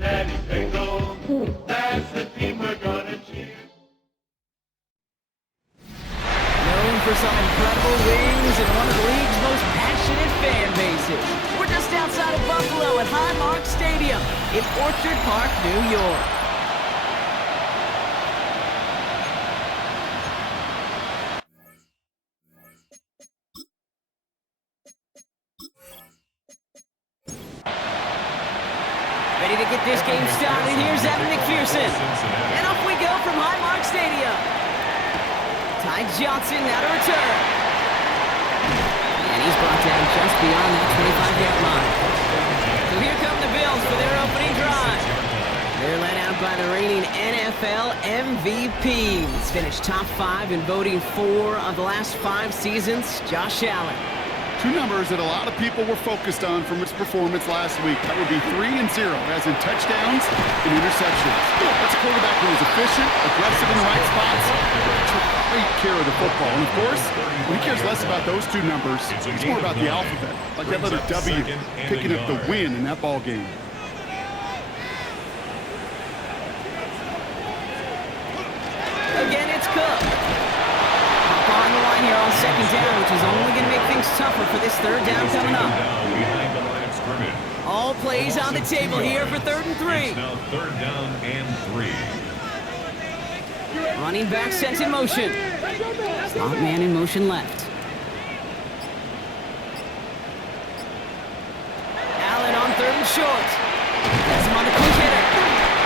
Daddy Bengals, that's the team we're gonna cheer. Known for some incredible wings and one of the league's most passionate fan bases. We're just outside of Buffalo at Highmark Stadium in Orchard Park, New York. Ready to get this game started. Here's Evan McPherson. And off we go from Highmark Stadium. Ty Johnson now to return. And he's brought down just beyond that 25-yard line. So here come the Bills for their opening drive. They're led out by the reigning NFL MVPs. Finished top 5 in voting 4 of the last 5 seasons, Josh Allen. Two numbers that a lot of people were focused on from his performance last week. That would be 3 and 0, as in touchdowns and interceptions. That's a quarterback who is efficient, aggressive in the right spots, took great care of the football. And of course, he cares less about those two numbers. It's more about the alphabet, like that letter W, picking up the win in that ball game. Again, it's Cook. On the line here on second down, which is only going to make things tougher for this third down coming up. All plays on the table here for 3rd and 3. Now 3rd down and 3. Running back sent in motion. Slot man in motion left. Allen on 3rd and short. That's him on the quick hitter.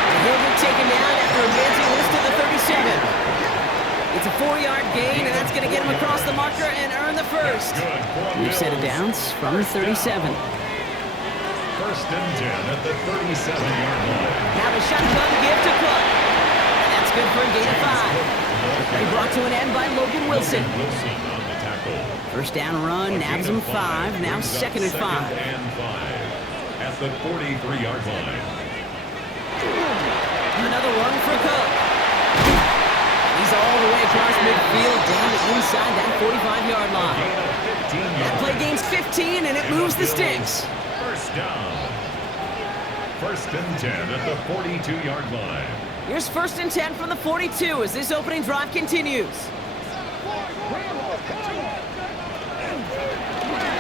And he'll be taken down after advancing this to the 37. It's a 4-yard gain, and that's going to get him across the marker and earn the first. New set of downs from the 37. 1st and 10 at the 37-yard line. Now the shotgun give to Cook. That's good for a gain of 5. They brought to an end by Logan Wilson. On the tackle. First down run, nabs him 5. Now 2nd and 5. 2nd and 5 at the 43-yard line. Another one for Cook. He's all the way across midfield, down to inside that 45-yard line. That play gains 15, and it moves the sticks. 1st down. 1st and 10 at the 42-yard line. Here's 1st and 10 from the 42 as this opening drive continues.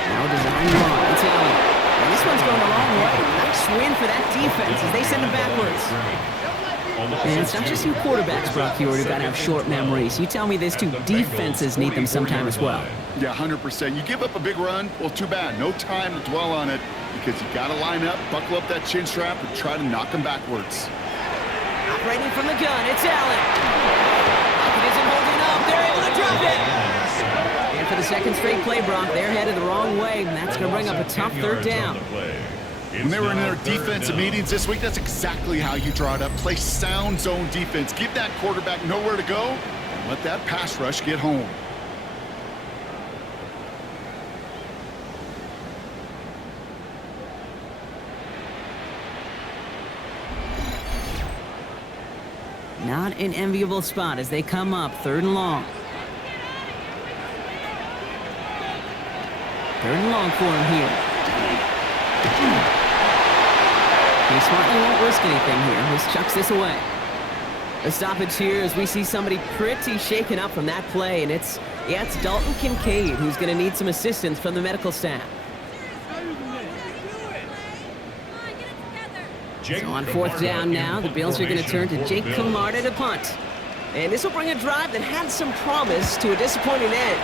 Now design run. It's Allen. And this one's going the wrong way. Nice win for that defense as they send it backwards. And it's not just you quarterbacks, Brock Hewitt, who got to have short memories. You tell me this too, defenses need them sometime as well. Yeah, 100%. You give up a big run, well, too bad. No time to dwell on it because you got to line up, buckle up that chin strap, and try to knock them backwards. Operating from the gun, it's Allen. It isn't holding up. They're able to drop it. And for the second straight play, Brock, they're headed the wrong way, and that's going to bring up a tough 3rd down. When they were in their defensive meetings this week, that's exactly how you draw it up. Play sound zone defense. Give that quarterback nowhere to go, and let that pass rush get home. Not an enviable spot as they come up 3rd and long. 3rd and long for him here. He smartly won't risk anything here. Just chucks this away. A stoppage here as we see somebody pretty shaken up from that play, and it's Dalton Kincaid who's going to need some assistance from the medical staff. So on 4th down now, the Bills are going to turn to Jake Camarda to punt. And this will bring a drive that had some promise to a disappointing end.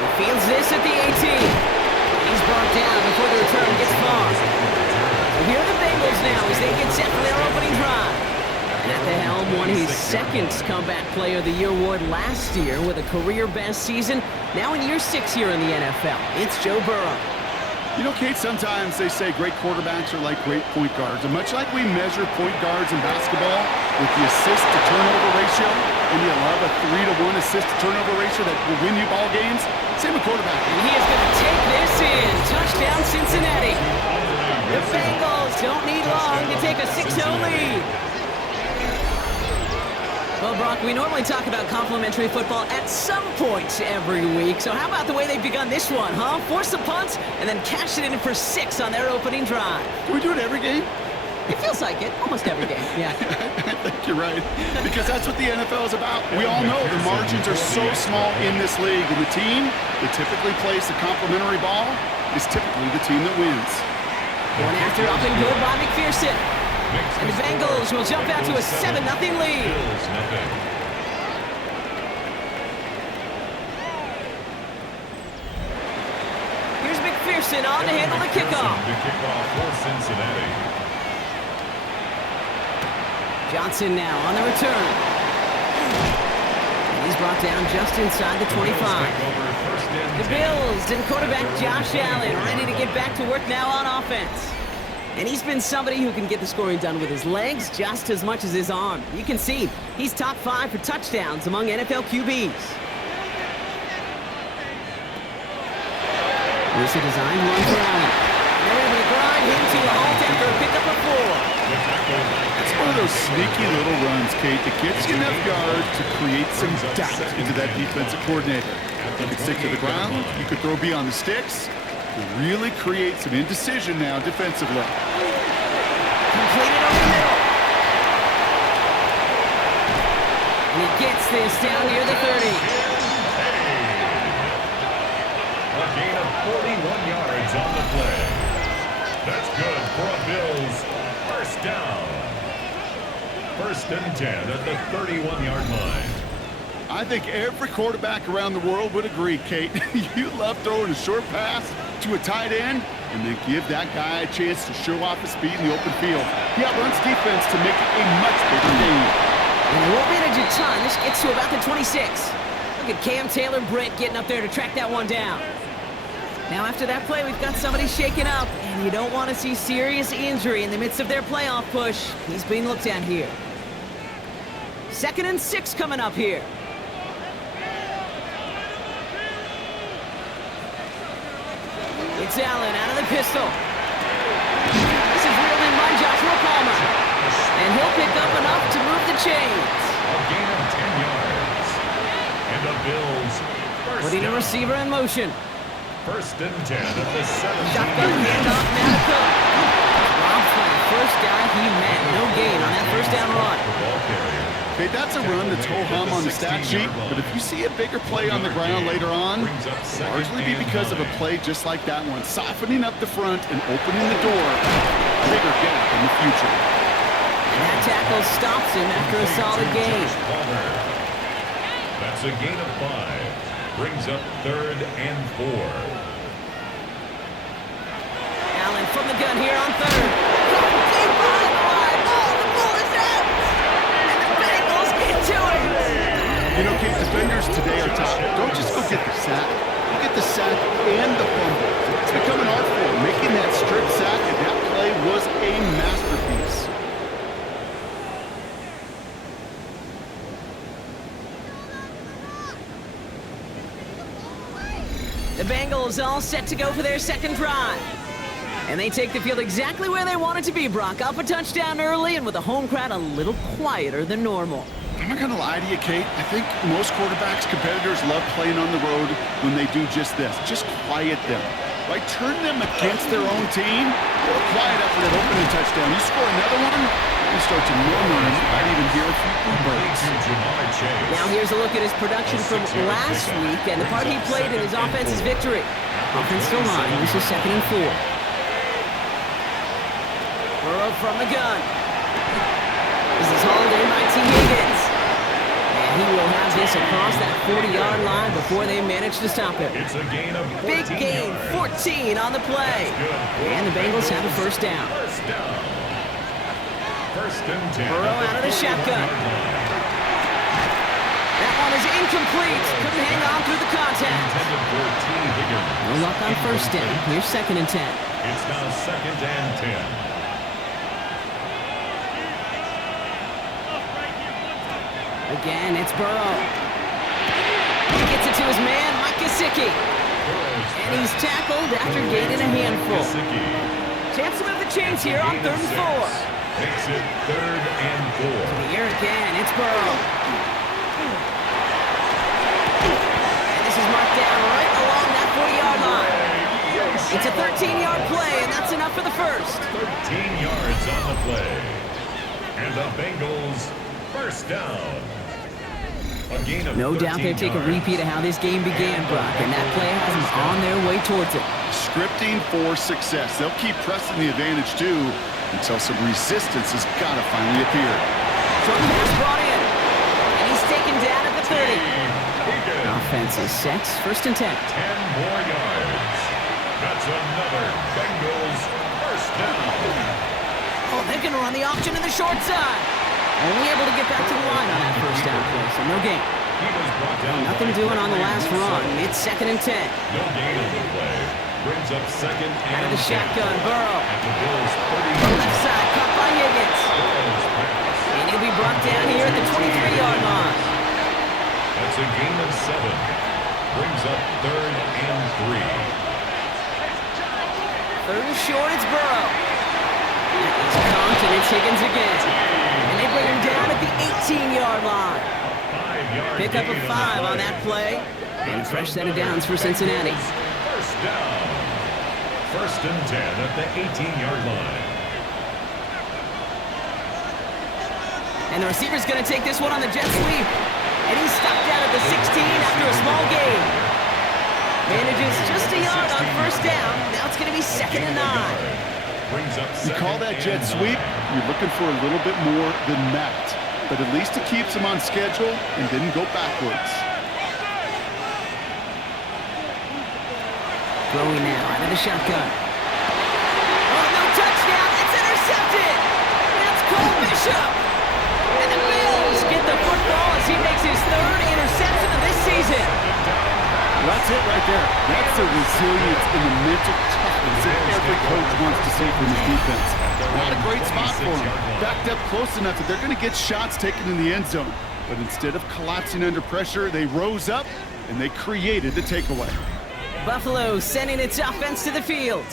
He fields this at the 18. He's brought down before the return gets far. So here are the Bengals now as they get set for their opening drive. And at the helm, won his 2nd Comeback Player of the Year award last year with a career-best season. Now in year 6 here in the NFL, it's Joe Burrow. You know, Kate, sometimes they say great quarterbacks are like great point guards. And much like we measure point guards in basketball with the assist-to-turnover ratio, and you love a 3-to-1 assist-to-turnover ratio that will win you ball games, same with quarterback. And he is going to take this in. Touchdown, Cincinnati. The Bengals don't need long to take a 6-0 lead. Well, Brock, we normally talk about complimentary football at some point every week. So how about the way they've begun this one, huh? Force a punt and then cash it in for 6 on their opening drive. Can we do it every game? It feels like it. Almost every game, yeah. I think you're right, because that's what the NFL is about. We all know the margins are so small in this league, and the team that typically plays the complimentary ball is typically the team that wins. Going after up and good by McPherson. And the Bengals will jump out to a 7-0 lead. Here's McPherson on to handle the kickoff. The kickoff for Cincinnati. Johnson now on the return. And he's brought down just inside the 25. The Bills and quarterback Josh Allen ready to get back to work now on offense. And he's been somebody who can get the scoring done with his legs just as much as his arm. You can see he's top 5 for touchdowns among NFL QBs. Here's a design run for Allen. They're able to grind him to a halt after a pickup of 4. It's one of those sneaky little runs, Kate, that gets you enough yards to create some doubt into that defensive coordinator. You could stick to the ground, you could throw beyond the sticks, to really create some indecision now defensively. Completed over the middle. And he gets this down near the 30. A gain of 41 yards on the play. That's good for a Bills first down. 1st and 10 at the 31-yard line. I think every quarterback around the world would agree, Kate. You love throwing a short pass to a tight end and then give that guy a chance to show off his speed in the open field. He outruns defense to make it a much bigger game. And they won't manage a ton. This gets to about the 26. Look at Cam Taylor-Britt getting up there to track that one down. Now after that play, we've got somebody shaken up, and you don't want to see serious injury in the midst of their playoff push. He's being looked at here. 2nd and 6 coming up here. It's Allen out of the pistol. This is reeled in by Joshua Palmer. And he'll pick up enough to move the chains. A gain of 10 yards. And the Bills first Putting a down. receiver in motion. 1st and 10 at the 17. Shotgun handoff now to Cook. Rob for the first guy he met. No gain on that first down run. The ball carrier. Okay, that's a run that's ho-hum on the stat sheet, but if you see a bigger play on the ground later on, it'll largely be because of a play just like that one, softening up the front and opening the door, bigger gap in the future. And that tackle stops him after a solid gain. That's a gain of 5. Brings up 3rd and 4. Allen from the gun here on 3rd. Deep behind the line. Oh, the ball is out. And the Bengals get to it. You know, Kate, defenders today are top. Don't just go get the sack. You get the sack and the fumble. It's become an art form, making that strip sack, and that play was a masterpiece. The Bengals all set to go for their 2nd drive. And they take the field exactly where they want it to be, Brock. Up a touchdown early and with a home crowd a little quieter than normal. I'm not going to lie to you, Kate. I think most quarterbacks, competitors love playing on the road when they do just this. Just quiet them. Right? Turn them against their own team. They'll quiet up for that opening touchdown. You score another one, you start to murmur and you might even hear a few bluebirds. Now here's a look at his production from last week and the part he played in his offense's victory. Offensive line, this is 2nd and 4. Burrow from the gun. This is hauled in by T. Higgins. And he will have this across that 40-yard line before they manage to stop him. It's a gain of 14 Big gain, 14 on the play. And the Bengals have a first down. First down. 1st and 10. Burrow out of the shotgun. That one is incomplete. Couldn't hang on through the contact. No luck on first down. Here's 2nd and 10. It's now 2nd and 10. Again, it's Burrow. He gets it to his man, Mike Gesicki. And he's tackled after gaining a handful. Chance to move the chains here on 3rd and 4. Makes it 3rd and 4. Here again, it's Burrow. And this is marked down right along that 40-yard line. It's a 13-yard play, and that's enough for the first. 13 yards on the play. And the Bengals first down. A gain of No doubt they'll take a repeat of how this game began, Brock, and that play has them on their way towards it. Scripting for success. They'll keep pressing the advantage, too, until some resistance has got to finally appear. Short pass brought in, and he's taken down at the 30. Offense is set, 1st and 10. 10 more yards. That's another Bengals first down. Oh, they're going to run the option to the short side. Only able to get back to the line on that first down play, so no gain. He was brought down. Nothing doing on the last run. It's 2nd and 10. No gain on the play. Brings up 2nd and Out of the shotgun, Burrow. At the Bills' 30. Left side, caught by Higgins. And he'll be brought down here at the 23-yard line. That's a gain of 7. Brings up 3rd and 3. 3rd and short, it's Burrow. It's Compton, it's Higgins again. And they bring him down at the 18-yard line. Pick up a 5 on that play. And a fresh set of downs for Cincinnati. First down. 1st and 10 at the 18-yard line. And the receiver's going to take this one on the jet sweep. And he's stopped down at the 16 after a small gain. Manages just a yard on 1st down. Now it's going to be 2nd and 9. You call that jet sweep, you're looking for a little bit more than that. But at least it keeps him on schedule and didn't go backwards. Throwing now out of the shotgun. Oh, no touchdown. It's intercepted. That's Cole Bishop. And the Bills get the football as he makes his 3rd interception of this season. That's it right there. That's the resilience and the mental toughness that every coach wants to see from his defense. Not a great spot for him. Backed up close enough that they're going to get shots taken in the end zone. But instead of collapsing under pressure, they rose up and they created the takeaway. Buffalo sending its offense to the field.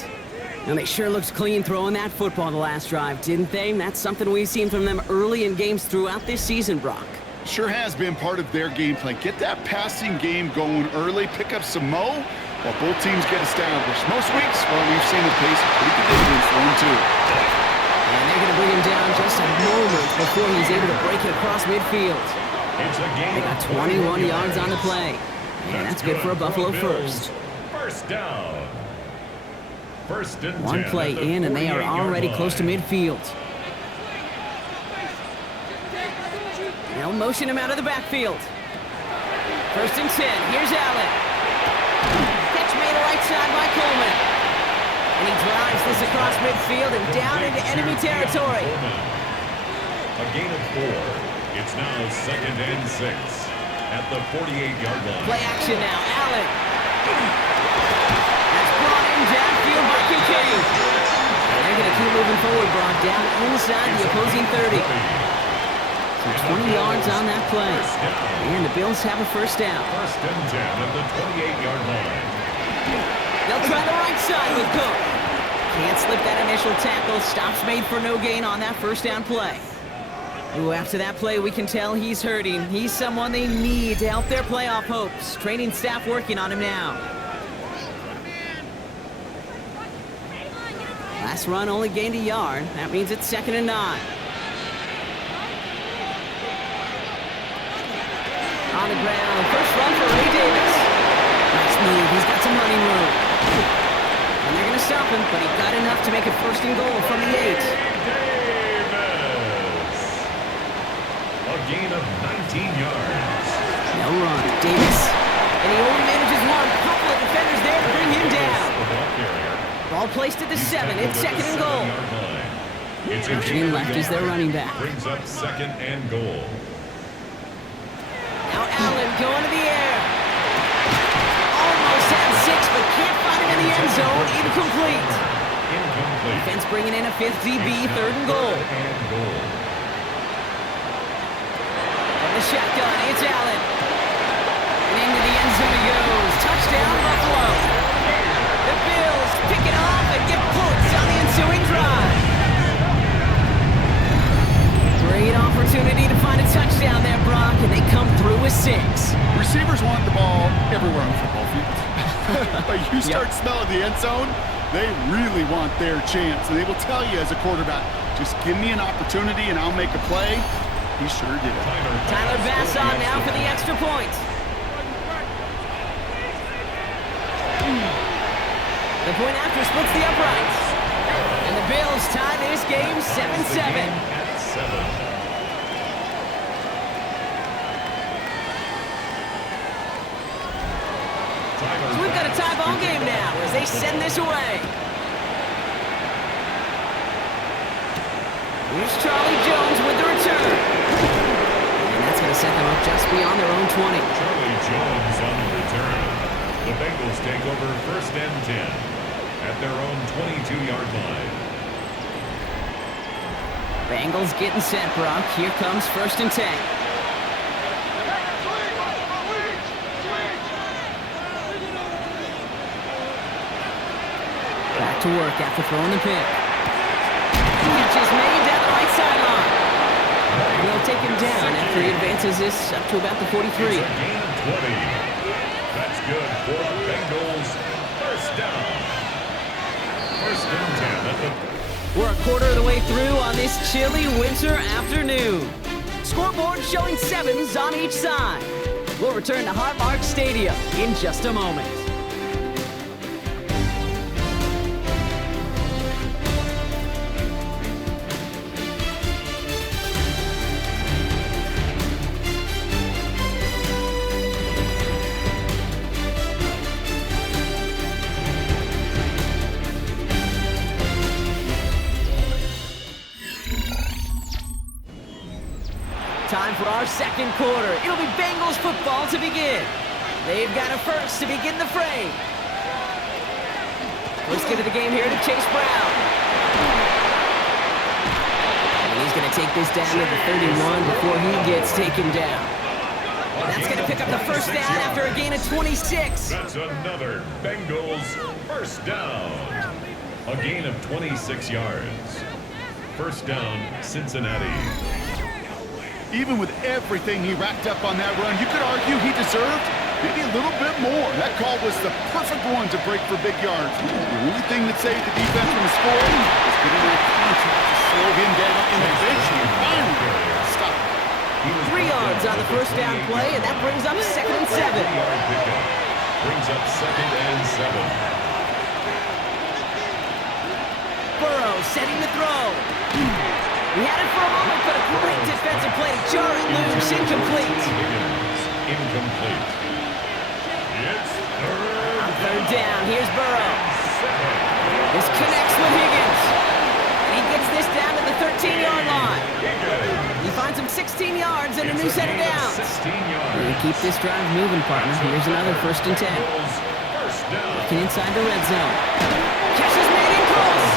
And they sure looked clean throwing that football the last drive, didn't they? That's something we've seen from them early in games throughout this season, Brock. Sure has been part of their game plan. Get that passing game going early, pick up some mo while both teams get established. Most weeks, well, we've seen the pace of pretty good dividends for them, too. And they're going to bring him down just a moment before he's able to break it across midfield. They got 21 yards on the play. And that's good for a Buffalo first. First down. 1st and 10. One play in, and they are already close to midfield. They'll motion him out of the backfield. 1st and 10. Here's Allen. Catch made right side by Coleman. And he drives this across midfield and down into enemy territory. A gain of 4. It's now 2nd and 6 at the 48-yard line. Play action now. Allen. That's brought in downfield by Kincaid. And they're going to keep moving forward, brought down inside the opposing 30. So 20 yards on that play. And the Bills have a first down. 1st and 10 at the 28-yard line. They'll try the right side with Cook. Can't slip that initial tackle. Stops made for no gain on that first down play. Ooh, after that play, we can tell he's hurting. He's someone they need to help their playoff hopes. Training staff working on him now. Last run only gained a yard. That means it's 2nd and 9. On the ground, first run for Ray Davis. Nice move, he's got some running room. And they're going to stop him, but he got enough to make it 1st and goal from the 8. Davis. A gain of 19 yards. No run, Davis. And he only manages one. Couple of defenders there to bring him down. Ball placed at the 7, it's 2nd and goal. Motioning left is their running back. Brings up 2nd and goal. Now Allen going to the air. Almost had 6, but can't find him in the end zone. Incomplete. Defense bringing in a 5th DB, 3rd and goal. From the shotgun, it's Allen. And into the end zone he goes. Touchdown, Buffalo. The Bills pick it off and get points on the ensuing drive. opportunity to find a touchdown there, Brock, and they come through with 6. Receivers want the ball everywhere on the football field. But you start smelling the end zone, they really want their chance. And they will tell you as a quarterback, just give me an opportunity and I'll make a play. He sure did. Tyler Bass on now for the extra point. The point after splits the uprights. And the Bills tie this game 7-7. So we've got a tie ball game now as they send this away. Here's Charlie Jones with the return. And that's going to set them up just beyond their own 20. Charlie Jones on the return. The Bengals take over 1st and 10 at their own 22-yard line. Bengals getting set, Brock. Here comes 1st and 10. Back to work after throwing the pick. Catch is made down the right sideline. And they'll take him down after he advances this up to about the 43. It's a gain of 20. That's good for the Bengals. 1st down. 1st and 10 at the... We're a quarter of the way through on this chilly winter afternoon. Scoreboard showing 7s on each side. We'll return to Highmark Stadium in just a moment. Time for our second quarter. It'll be Bengals football to begin. They've got a first to begin the fray. Let's get to the game here to Chase Brown. And he's going to take this down to the 31 before he gets taken down. That's going to pick up the 1st down after a gain of 26. That's another Bengals 1st down. A gain of 26 yards. 1st down, Cincinnati. Even with everything he racked up on that run, you could argue he deserved maybe a little bit more. That call was the perfect one to break for big yards. The only thing that saved the defense from scoring was getting that contact to slow him down and eventually finally stop. 3 yards on the 1st down play, and that brings up 2nd and 7. Brings up 2nd and 7. Burrow setting the throw. He had it for a moment, but a great defensive play to jar it loose. Incomplete. Incomplete. It's On 3rd down, here's Burrow. This connects with Higgins. And he gets this down to the 13-yard line. He finds him 16 yards and a new set of downs. And keep this drive moving, partner. Here's another 1st and 10. Looking inside the red zone. Catch is made in close.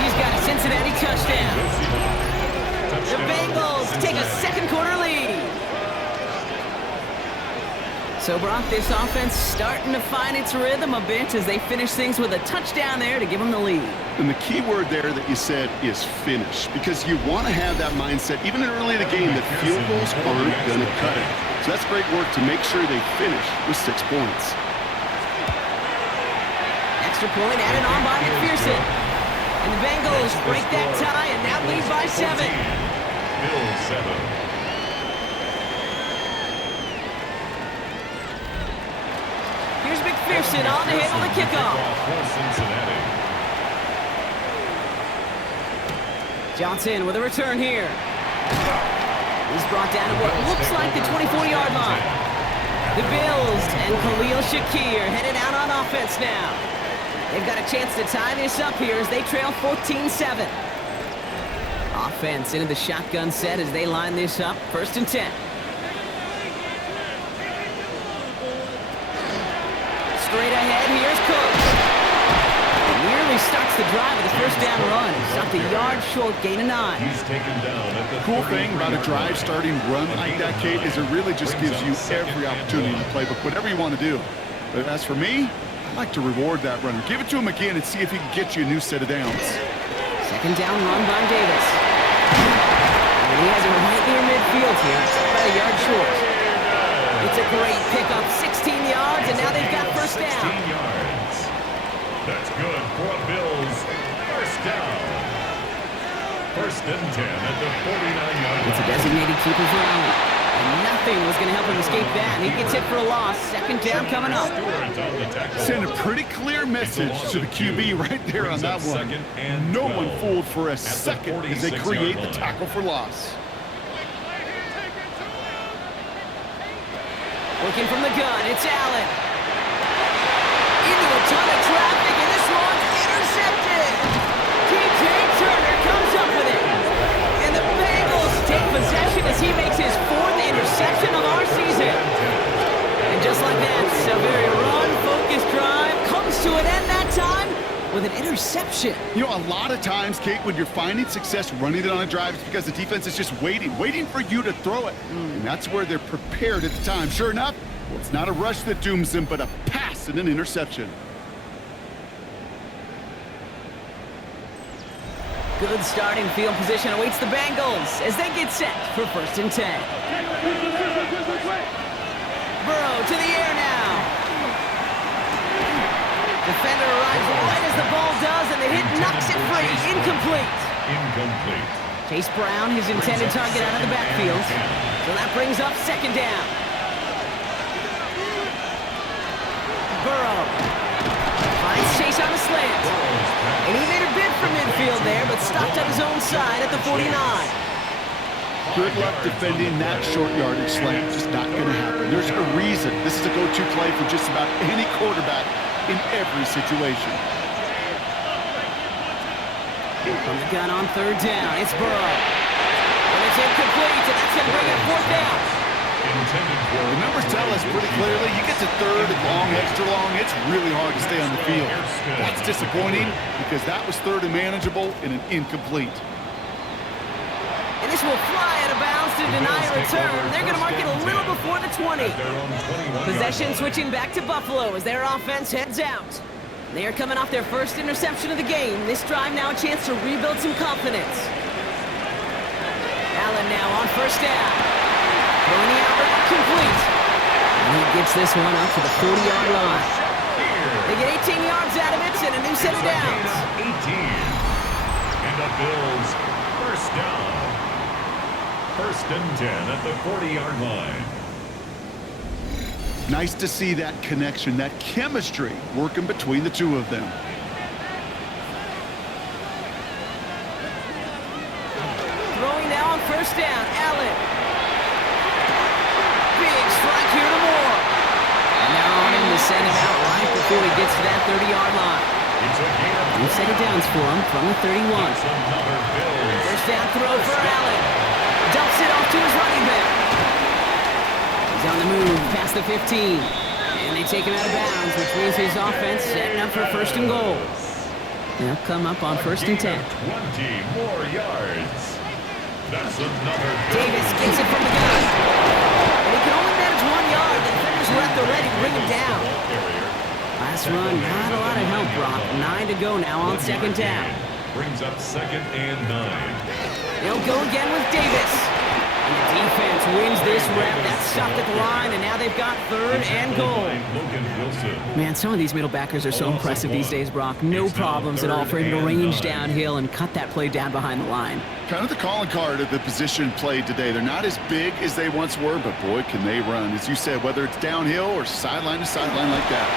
He's got a Cincinnati touchdown. The Bengals take a second quarter lead. So, Brock, this offense starting to find its rhythm a bit as they finish things with a touchdown there to give them the lead. And the key word there that you said is finish, because you want to have that mindset, even early in the game, that field goals aren't going to cut it. So that's great work to make sure they finish with 6 points. Extra point added on by McPherson. And the Bengals break that tie and now lead by 7. Bills 7. Here's McPherson on to handle the kickoff. Johnson with a return here. He's brought down to what looks like the 24-yard line. The Bills and Khalil Shakir headed out on offense now. They've got a chance to tie this up here as they trail 14-7. Offense into the shotgun set as they line this up. 1st and 10. Straight ahead, here's Cook. Nearly starts the drive with a 1st down run. Stopped a yard short, gain of 9. He's taken down at the Cool thing about a drive starting run like that, Kate, is it really just gives you every opportunity in the playbook, whatever you want to do. But as for me, I like to reward that runner. Give it to him again and see if he can get you a new set of downs. 2nd down run by Davis. And He has it right near midfield here. It's about a yard short. It's a great pickup. 16 yards, and now they've got first 16 down. yards. That's good for a Bills first down. First and 10 at the 49-yard line. It's a designated keeper for Allen. And nothing was going to help him escape that. He gets hit for a loss. Second down coming up. Send a pretty clear message to the QB right there on that one. No one fooled for a second as they create the tackle for loss. Looking from the gun, it's Allen. Into a ton of traffic, and this one's intercepted. T.J. Turner comes up with it. And the Bengals take possession as he makes his 4th interception of our season. And just like that, a very run-focused drive comes to an end that time with an interception. You know, a lot of times, Kate, when you're finding success running it on a drive, it's because the defense is just waiting for you to throw it. And that's where they're prepared at the time. Sure enough, well, it's not a rush that dooms them, but a pass and an interception. Good starting field position awaits the Bengals as they get set for first and 10. Burrow to the air now. Defender arrives right as the ball does, and the hit knocks it free. Incomplete. Incomplete. Chase Brown, his intended target out of the backfield. So that brings up second down. Burrow finds Chase on the slant. And he made a bid for midfield there, but stopped on his own side at the 49. Good luck defending that short yardage slant. Just not going to happen. There's a reason. This is a go-to play for just about any quarterback in every situation. From the gun on third down, it's Burrow. And it's incomplete, and that's going to bring up fourth down. The numbers tell us pretty clearly, you get to third and long, extra long, it's really hard to stay on the field. That's disappointing because that was third and manageable and an incomplete. And this will fly out of bounds to deny a return. They're going to mark it a little before the 20. Possession switching back to Buffalo as their offense heads out. They are coming off their first interception of the game. This drive now a chance to rebuild some confidence. Allen now on first down. Throwing the out complete. And he gets this one up to the 40-yard line. They get 18 yards out of it and a new set of downs. 18. And the Bills first down. First and 10 at the 40-yard line. Nice to see that connection, that chemistry working between the two of them. Throwing now on first down, Allen. Big strike here to Moore. And now on him to send him out right before he gets to that 30-yard line. New set of downs for him from the 31. First down throw for Allen. Dumps it off to his running back. He's on the move past the 15. And they take him out of bounds, which means his offense setting up for first and goal. They'll come up on first and 10. 20 more yards. That's another. Davis gets it from the gun. And he can only manage 1 yard. The defenders were at the ready to bring him down. Last run, not a lot of help, Brock. 9 to go now on second down. Brings up second and 9. They'll go again with Davis. And the defense wins this rep. That's stopped at the line, and now they've got third and goal. Man, some of these middle backers are so impressive these days, Brock. No problems at all for him to range downhill and cut that play down behind the line. Kind of the calling card of the position played today. They're not as big as they once were, but boy, can they run. As you said, whether it's downhill or sideline to sideline like that.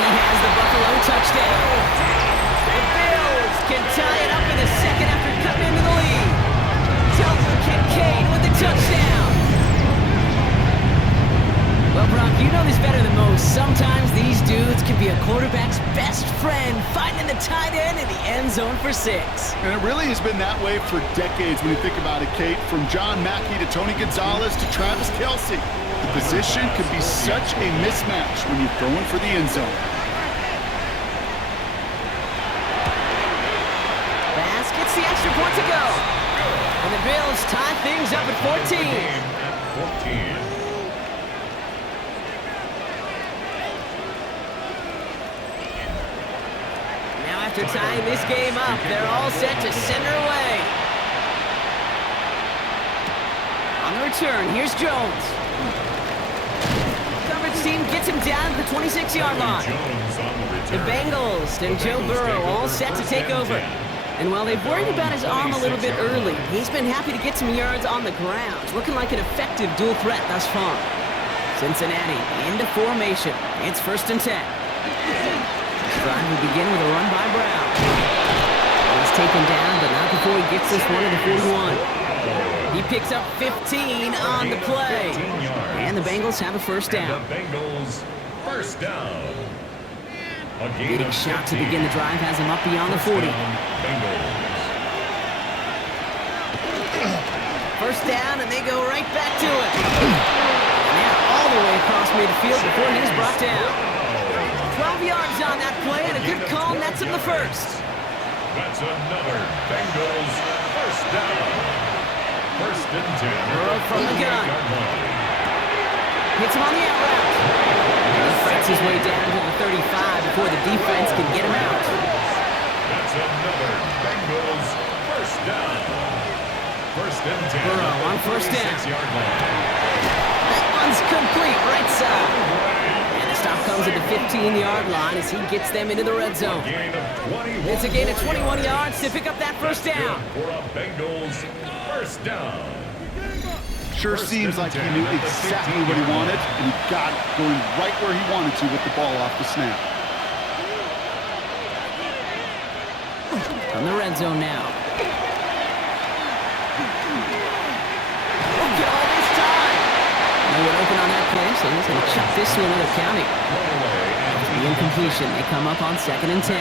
He has the Buffalo touchdown. The Bills can tie it up in a second after cutting into the lead. Delton Kincaid with the touchdown. Well, Brock, you know this better than most. Sometimes these dudes can be a quarterback's best friend, finding the tight end in the end zone for 6. And it really has been that way for decades when you think about it, Kate. From John Mackey to Tony Gonzalez to Travis Kelce. The position can be such a mismatch when you're throwing for the end zone. Bass gets the extra point to go. And the Bills tie things up at 14. Now after tying this game up, they're all set to send her away. return. Here's Jones. Coverage team gets him down to the 26-yard line. Jones on the The return. Bengals and Joe Burrow all set to take over. And while they've worried about his arm a little bit early, he's been happy to get some yards on the ground. Looking like an effective dual threat thus far. Cincinnati into formation. It's 1st and 10. Drive will begin with a run by Brown. He's taken down, but not before he gets this one to the 41. He picks up 15 on the play. And the Bengals have a first down. The Bengals first down. A gain Leading of shot to 15. begin the drive has him up beyond the 40. Bengals. First down, and they go right back to it. Now all the way across midfield before he's brought down. 12 yards on that play, and a good call nets him the first. That's another Bengals first down. 1st and 10. Burrow from the gun. Hits him on the out route. And he fights his way down to the 35 before the defense can get him out. That's another Bengals first down. 1st and 10. Burrow on first down. 6-yard line. That one's complete, right side. And the stop comes at the 15-yard line as he gets them into the red zone. Gain of 21. It's a gain of 21 yards to pick up that first down. For a Bengals first down. Sure seems like he knew exactly what he wanted, and he got it going right where he wanted to with the ball off the snap. From the red zone now. Look at all this time. No one open on that play, so he's going to chuck this to another county. After the incompletion, they come up on 2nd and 10.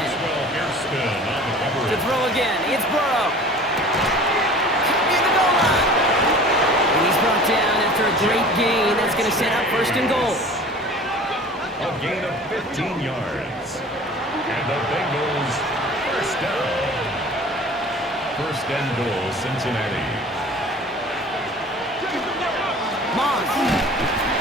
To throw again, it's Burrow. Near the goal line. And he's brought down after a great gain. That's going to set up 1st and goal. A gain of 15 yards. And the Bengals first down. 1st and goal, Cincinnati. Moss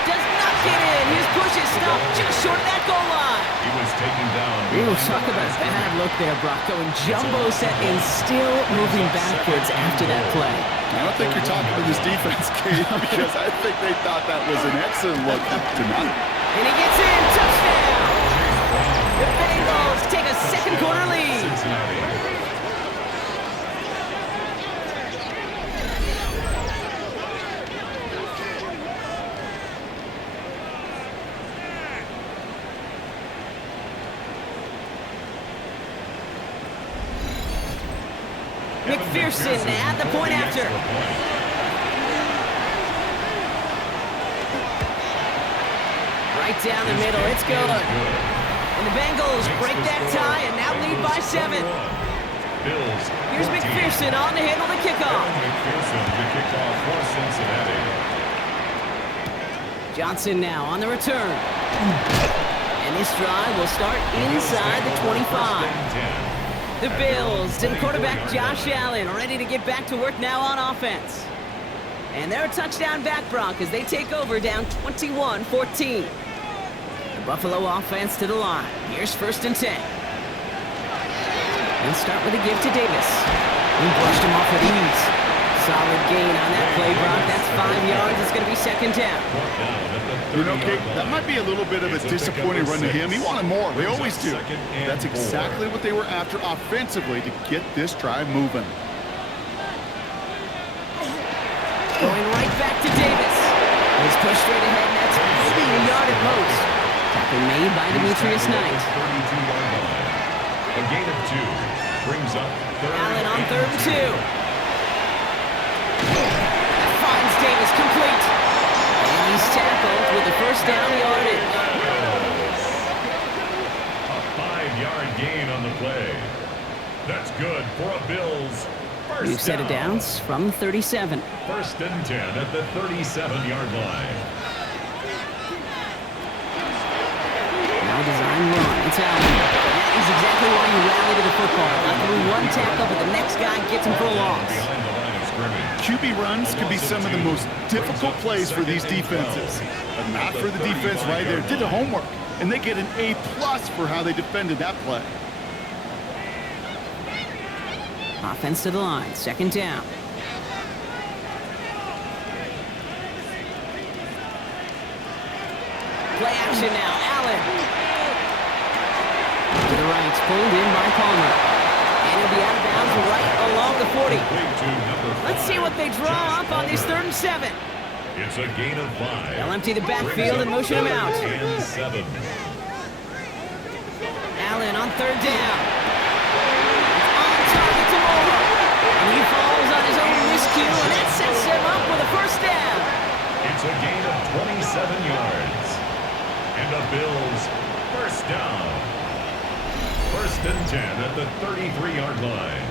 does not get in. His push is stopped just short of that goal line. He was taken down. Ooh, talk about a bad look there, Brock. Going jumbo set and still moving backwards after that play. I don't think you're talking to this defense, Kate, because I think they thought that was an excellent look tonight. And he gets in. Touchdown. The Bengals take a second quarter lead. Cincinnati. McPherson at the point after. Right down the middle. It's good. And the Bengals break that tie and now lead by 7. Bills. Here's 14. McPherson on to handle the kickoff. McPherson, the kickoff for Cincinnati. Johnson now on the return. And this drive will start inside the 25. 10. The Bills and quarterback Josh Allen ready to get back to work now on offense. And they're a touchdown back, Brock, as they take over down 21-14. The Buffalo offense to the line. Here's 1st and 10. And start with a give to Davis. He brushed him off with ease. Solid gain on that play, Brock. That's 5 yards. It's going to be 2nd down. You know, Kate, that might be a little bit of a disappointing run to him. He wanted more. They always do. That's exactly what they were after offensively to get this drive moving. Going right back to Davis. He's pushed straight ahead, and that's maybe a yard at most. Tackle made by Demetrius Knight. 32-yard line. A gain of 2 brings up 3rd Allen on 3rd and 2. That finds Davis complete. And he's tackled with the first down yardage. A 5-yard gain on the play. That's good for a Bills first New set of down. downs from 37. 1st and 10 at the 37-yard line. Now design run. It's Allen. That is exactly why you rally to the football. Not through one tackle, but the next guy gets him for a loss. Behind the line of scrimmage. QB runs can be some of the most difficult plays for these defenses. But not for the defense right there. Did the homework, and they get an A+ for how they defended that play. Offense to the line. 2nd down. Play action now. Allen. To the right. Pulled in by Palmer. And he'll be out of bounds right along the 40. Let's see what they draw up on this 3rd and 7. It's a gain of 5. They'll empty the backfield and motion him out. And 7. Allen on 3rd down. On target to Moore. And he falls on his own miscue, and that sets him up with a 1st down. It's a gain of 27 yards. And the Bills 1st down. 1st and 10 at the 33-yard line.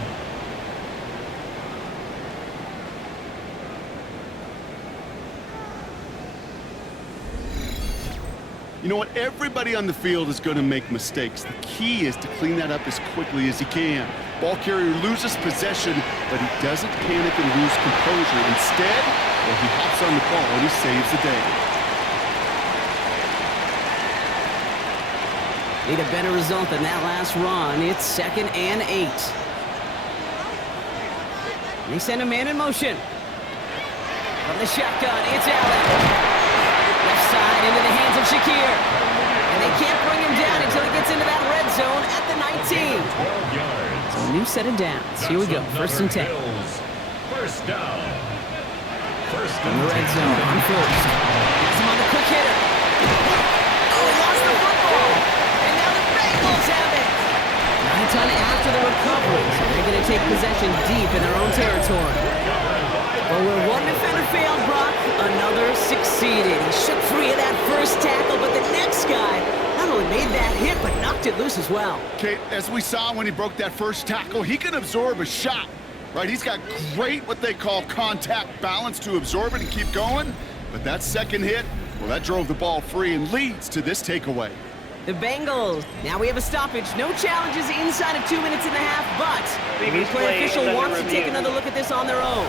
You know what? Everybody on the field is going to make mistakes. The key is to clean that up as quickly as he can. Ball carrier loses possession, but he doesn't panic and lose composure. Instead, well, he hops on the ball and he saves the day. Need a better result than that last run. It's 2nd and 8. They send a man in motion. From the shotgun, it's Allen. Left side into the hands of Shakir. And they can't bring him down until he gets into that red zone at the 19. 12 yards. So a new set of downs. Here we go. 1st and 10. Bills. 1st down. 1st In and the red 10. zone on 1st. He's him on the quick hitter. Oh, he lost the football. And now the Bengals have it. 9 ton after the recovery. So they're going to take possession deep in their own territory. Well, where one defender failed, Brock, another succeeded. He shook free of that 1st tackle, but the next guy not only made that hit, but knocked it loose as well. Kate, as we saw when he broke that 1st tackle, he can absorb a shot, right? He's got great, what they call contact balance to absorb it and keep going. But that 2nd hit, well, that drove the ball free and leads to this takeaway. The Bengals. Now we have a stoppage. No challenges inside of 2 minutes and a half, but the replay official wants to take another look at this on their own.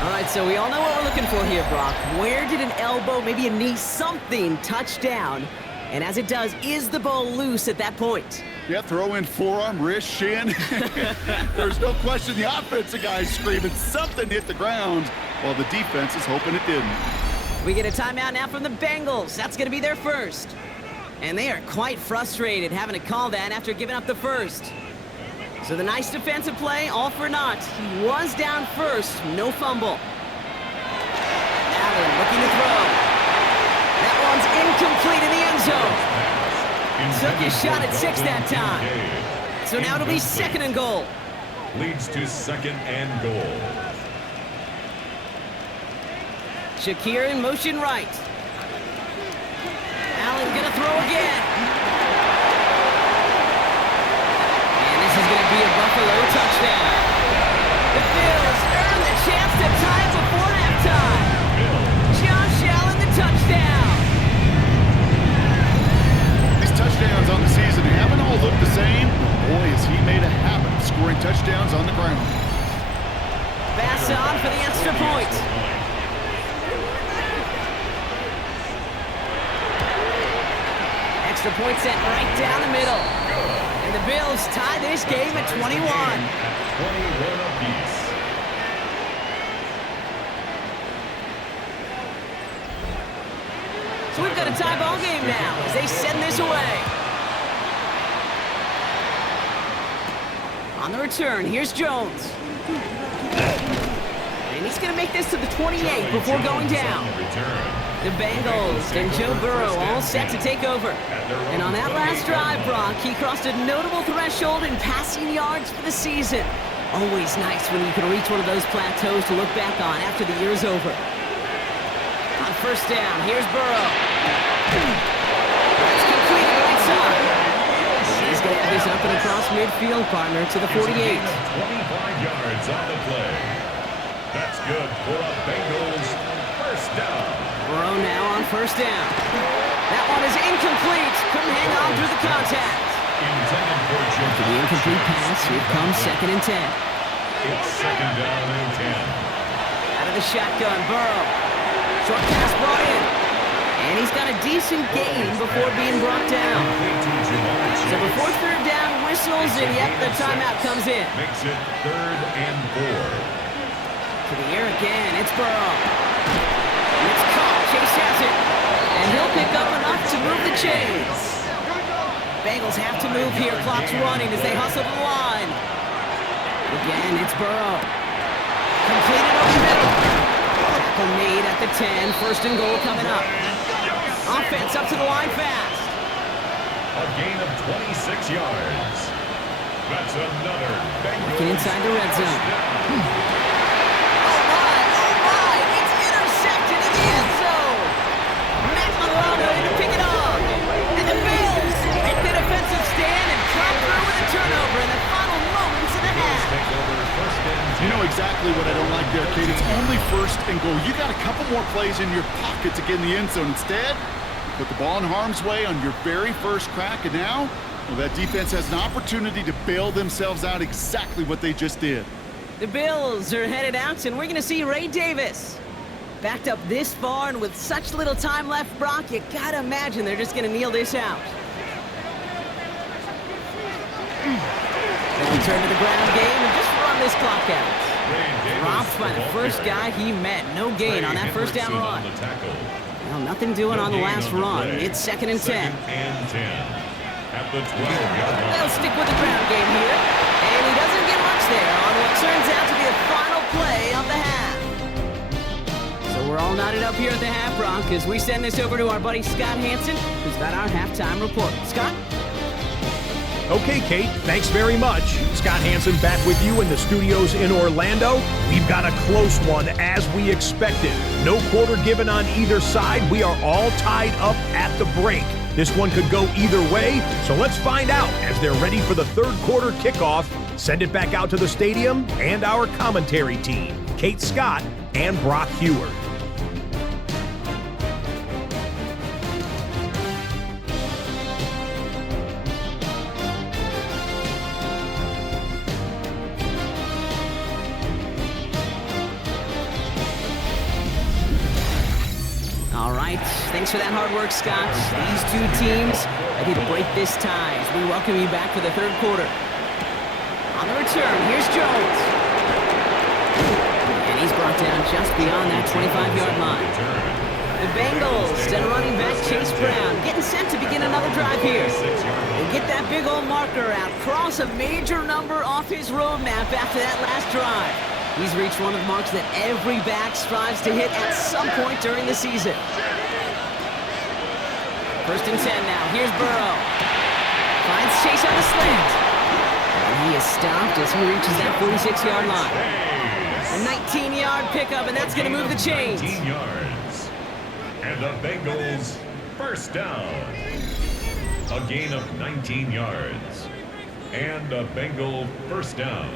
All right, so we all know what we're looking for here, Brock. Where did an elbow, maybe a knee, something touch down? And as it does, is the ball loose at that point? Yeah, throw in forearm, wrist, shin. There's no question the offensive guy's screaming something hit the ground while the defense is hoping it didn't. We get a timeout now from the Bengals. That's going to be their 1st. And they are quite frustrated having to call that after giving up the 1st. So the nice defensive play, all for naught. He was down 1st, no fumble. Allen looking to throw. That one's incomplete in the end zone. Took his shot at 6 that time. So now it'll be 2nd and goal. Leads to 2nd and goal. Shakir in motion right. Allen gonna throw again. And this is gonna be a Buffalo touchdown. The Bills earn the chance to tie it before halftime. Josh Allen, the touchdown. These touchdowns on the season haven't all looked the same. Boy, has he made a habit of scoring touchdowns on the ground. Pass on for the extra point. Extra point set right down the middle. And the Bills tie this game at 21. 21 apiece. So we've got a tie ball game now as they send this away. On the return, here's Jones. And he's going to make this to the 28 before going down. The Bengals and Joe Burrow all set to take over. And on that last drive, Brock, he crossed a notable threshold in passing yards for the season. Always nice when you can reach one of those plateaus to look back on after the year's over. On 1st down, here's Burrow. That's completed right side. He's going to have this up and across midfield, partner, to the 48. 25 yards on the play. That's good for a Bengals 1st down. Burrow now on 1st down. That one is incomplete. Couldn't hang on through the contact. After the incomplete pass, here comes 2nd and 10. It's 2nd down and 10. Out of the shotgun, Burrow. Short pass brought in. And he's got a decent gain before being brought down. So before 3rd down whistles, and yep, the timeout comes in. Makes it 3rd and 4. To the air again, it's Burrow. And it's caught, Chase has it. And he'll pick up enough Bengals have to move here. Clock's running as they hustle to the line. Again, it's Burrow. Completed over the middle. Tackle made at the 10. First and goal coming up. Offense up to the line fast. A gain of 26 yards. That's another Bengals. Looking inside the red zone. It's intercepted in the end zone. Matt Milano in to pick it up. And the Bills make the defensive stand and come through with a turnover in the final moments of the half. You know exactly what I don't like there, Kate. It's only first and goal. You got a couple more plays in your pocket to get in the end zone. Instead, put the ball in harm's way on your very first crack, and now, well, that defense has an opportunity to bail themselves out exactly what they just did. The Bills are headed out, and we're going to see Ray Davis. Backed up this far, and with such little time left, Brock, you got to imagine they're just going to kneel this out. They'll turn to the ground game and just run this clock out. Dropped by the first guy he met. No gain on that first down run. Well, nothing doing on the last run. It's 2nd and 10. At the 12-yard line. They'll stick with the ground game here. And he doesn't get much there on what turns out to be the final play of the half. So we're all knotted up here at the half, Brock, as we send this over to our buddy Scott Hansen, who's got our halftime report. Scott? Okay, Kate, thanks very much. Scott Hansen back with you in the studios in Orlando. We've got a close one as we expected. No quarter given on either side. We are all tied up at the break. This one could go either way, so let's find out as they're ready for the third quarter kickoff. Send it back out to the stadium and our commentary team, Kate Scott and Brock Heward. Thanks for that hard work, Scott. These two teams ready to break this tie as we welcome you back for the third quarter. On the return, here's Jones. And he's brought down just beyond that 25-yard line. The Bengals send running back Chase Brown, getting set to begin another drive here. They get that big old marker out, cross a major number off his roadmap after that last drive. He's reached one of the marks that every back strives to hit at some point during the season. 1st and 10 now. Here's Burrow. Finds Chase on the slant. And he is stopped as he reaches that 46-yard line. A 19-yard pickup, and that's going to move the chains. 19 yards. And the Bengals first down. A gain of 19 yards. And a Bengal first down.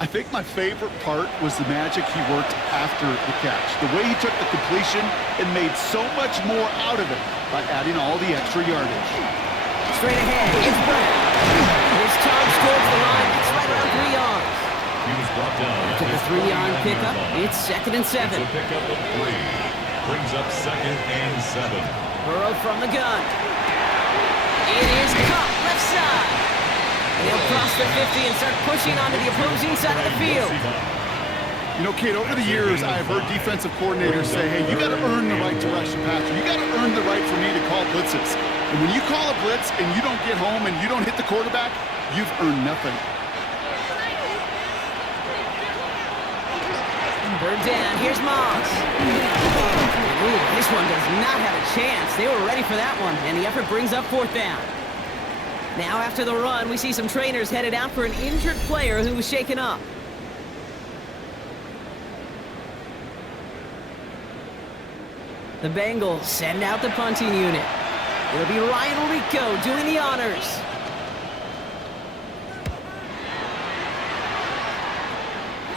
I think my favorite part was the magic he worked after the catch. The way he took the completion and made so much more out of it by adding all the extra yardage. Straight ahead, it's Brown. His charge towards the line. It's right around 3 yards. He was brought down. After the 3-yard pickup, it's 2nd and 7. It's a pickup of 3. Brings up 2nd and 7. Burrow from the gun. It is caught left side. They'll cross the 50 and start pushing onto the opposing side of the field. You know, Kate, over the years, I've heard defensive coordinators say, hey, you got to earn the right to rush the passer. You got to earn the right for me to call blitzes. And when you call a blitz and you don't get home and you don't hit the quarterback, you've earned nothing. Third down, here's Moss. Ooh, this one does not have a chance. They were ready for that one, and the effort brings up 4th down. Now after the run, we see some trainers headed out for an injured player who was shaken up. The Bengals send out the punting unit. It'll be Ryan Rico doing the honors.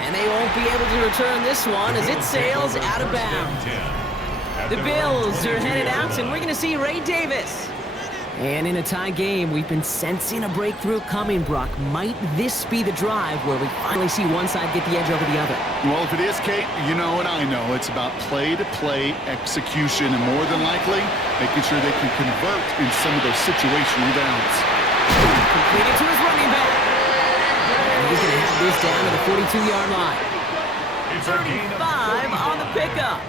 And they won't be able to return this one as it sails out of bounds. The Bills are headed out, and we're going to see Ray Davis. And in a tie game, we've been sensing a breakthrough coming, Brock. Might this be the drive where we finally see one side get the edge over the other? Well, if it is, Kate, you know and I know it's about play-to-play execution and more than likely making sure they can convert in some of those situational downs. Completed to his running back. And he's going to have this down to the 42-yard line. 35 on the pickup.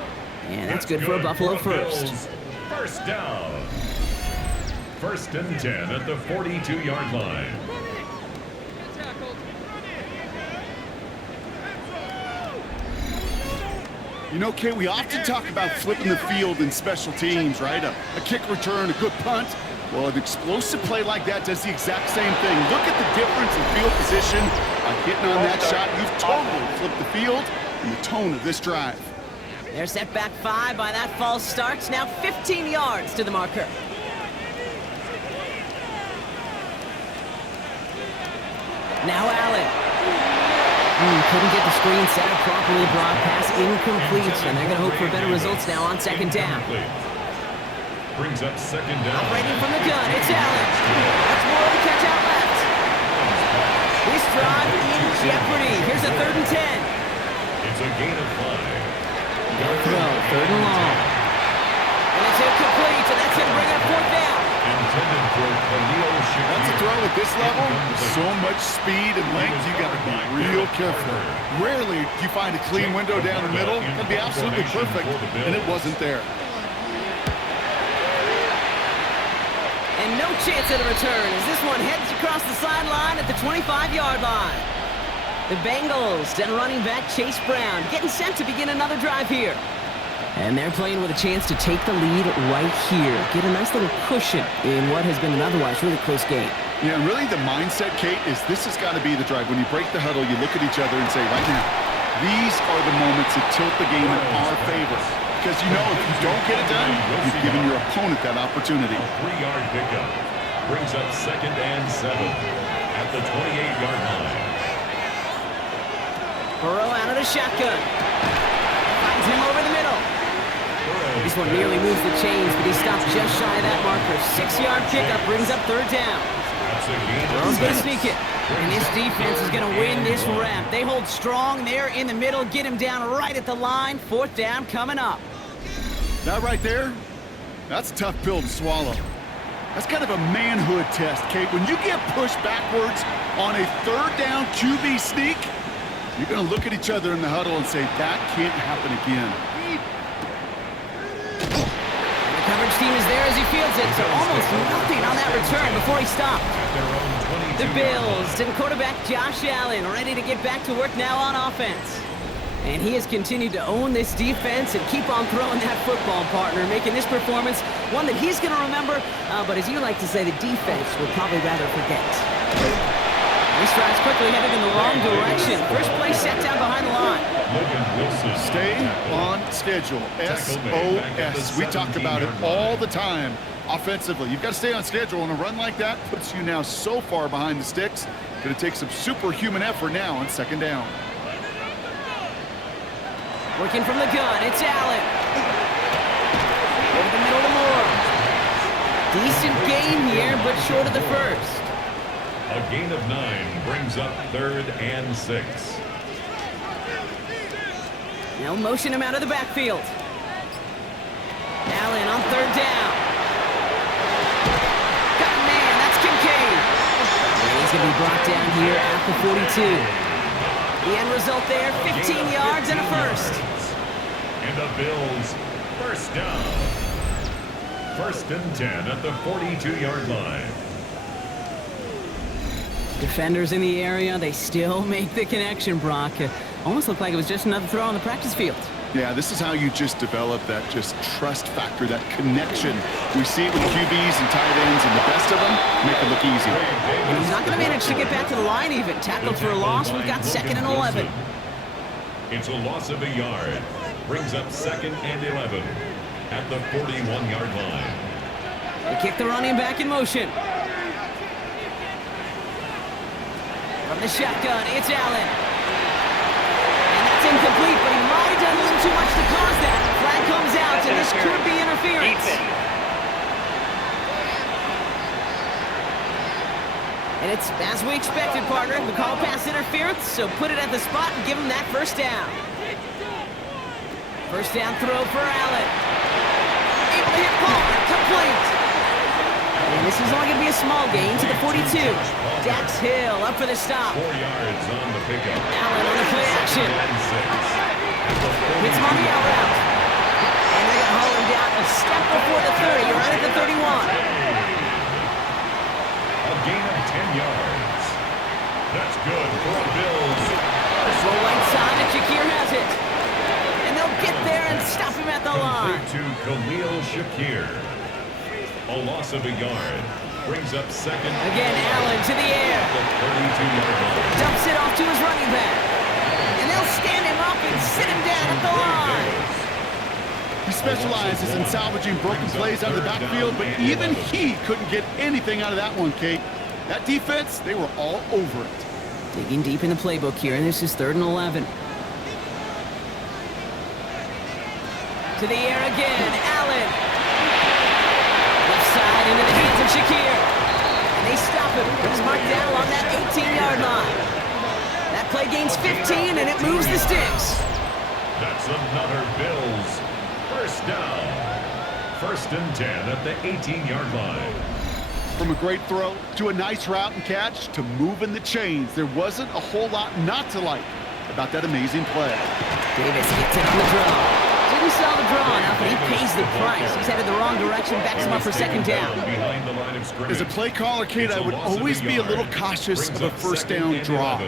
And that's good for a Buffalo first. First down. First and 10 at the 42-yard line. You know, Kate, we often talk about flipping the field in special teams, right? A kick return, a good punt. Well, an explosive play like that does the exact same thing. Look at the difference in field position. By hitting on that shot, you've totally flipped the field and the tone of this drive. They're set back 5 by that false start. Now 15 yards to the marker. Now Allen. Couldn't get the screen set up properly. Broad pass incomplete, and they're going to hope for better results now on second down. Brings up second down. Operating from the gun, it's Allen. That's more of a catch out left. This drive in jeopardy. Here's a 3rd and 10. It's a gain of 5. No throw, 3rd and long. And it's incomplete, and that's going to bring up 4th down. Intended for Khalil Shakir. That's a throw at this level. So much speed and length, you got to be real careful. Rarely do you find a clean window down the middle. That'd be absolutely perfect, and it wasn't there. And no chance at a return as this one heads across the sideline at the 25-yard line. The Bengals and running back Chase Brown getting set to begin another drive here. And they're playing with a chance to take the lead right here. Get a nice little cushion in what has been an otherwise really close game. Yeah, and really the mindset, Kate, is this has got to be the drive. When you break the huddle, you look at each other and say, right now, these are the moments that tilt the game in our favor. Because you know if you don't get it done, you've given your opponent that opportunity. A 3-yard pickup. Brings up second and 7 at the 28-yard line. Burrow out of the shotgun. Finds him over the middle. This one nearly moves the chains, but he stops just shy of that marker. 6-yard pickup brings up 3rd down. Burrow's going to sneak it. And this defense is going to win this rep. They hold strong there in the middle, get him down right at the line. 4th down coming up. That right there, that's a tough pill to swallow. That's kind of a manhood test, Kate. When you get pushed backwards on a 3rd down QB sneak, you're going to look at each other in the huddle and say, that can't happen again. The coverage team is there as he fields it, so almost nothing on that return before he stopped. The Bills and quarterback Josh Allen ready to get back to work now on offense. And he has continued to own this defense and keep on throwing that football, partner, making this performance one that he's going to remember, but as you like to say, the defense will probably rather forget. This drive's quickly headed in the wrong direction. First play set down behind the line. Stay on schedule. SOS. We talk about it all the time offensively. You've got to stay on schedule, and a run like that puts you now so far behind the sticks. Going to take some superhuman effort now on second down. Working from the gun, it's Allen. Over the middle to Moore. Decent game here, but short of the first. A gain of 9 brings up 3rd and 6. They'll motion him out of the backfield. Allen on 3rd down. Got a man, that's Kincaid. And he's going to be brought down here at the 42. The end result there, 15 yards and a first. And the Bills, first down. 1st and 10 at the 42-yard line. Defenders in the area, they still make the connection, Brock. Almost looked like it was just another throw on the practice field. Yeah, this is how you just develop that just trust factor, that connection. We see it with QBs and tight ends, and the best of them make it look easy. And he's not going to manage to get back to the line even. Tackled for a loss. We've got 2nd and 11. It's a loss of a yard. Brings up 2nd and 11 at the 41-yard line. They kick the running back in motion. From the shotgun, it's Allen. And that's incomplete, but he might have done a little too much to cause that. Flag comes out, and this could be interference. And it's as we expected, partner. We call pass interference, so put it at the spot and give him that first down. First down throw for Allen. Able to hit Palmer, complete. And this is only going to be a small gain to the 42. Dax Hill up for the stop. 4 yards on the pickup. Allen on the play action. Hits him on the out route. And they're going to haul him down a step before the 31. A gain of 10 yards. That's good for a Bills. Slow right side, and Shakir has it. And they'll get there and stop him at the line. To Khalil Shakir. A loss of a yard. Brings up second. Again, Allen to the air. The 32-yard line. Dumps it off to his running back. And they'll stand him up and sit him down at the line. He specializes in salvaging broken plays out of the backfield, but even he couldn't get anything out of that one, Kate. That defense, they were all over it. Digging deep in the playbook here, and this is 3rd and 11. To the air again, Allen. Left side into the hands of Shakir. And they stop him. He's marked down along that 18-yard line. That play gains 15, and it moves the sticks. That's another Bills first down. 1st and 10 at the 18-yard line. From a great throw to a nice route and catch to moving the chains, there wasn't a whole lot not to like about that amazing play. Davis gets it on the draw. Didn't sell the draw enough, but he pays the price. He's headed the wrong direction, backs him up for 2nd down. Behind the line of scrimmage. As a play caller, Kate, I would always be a little cautious of a 1st down draw.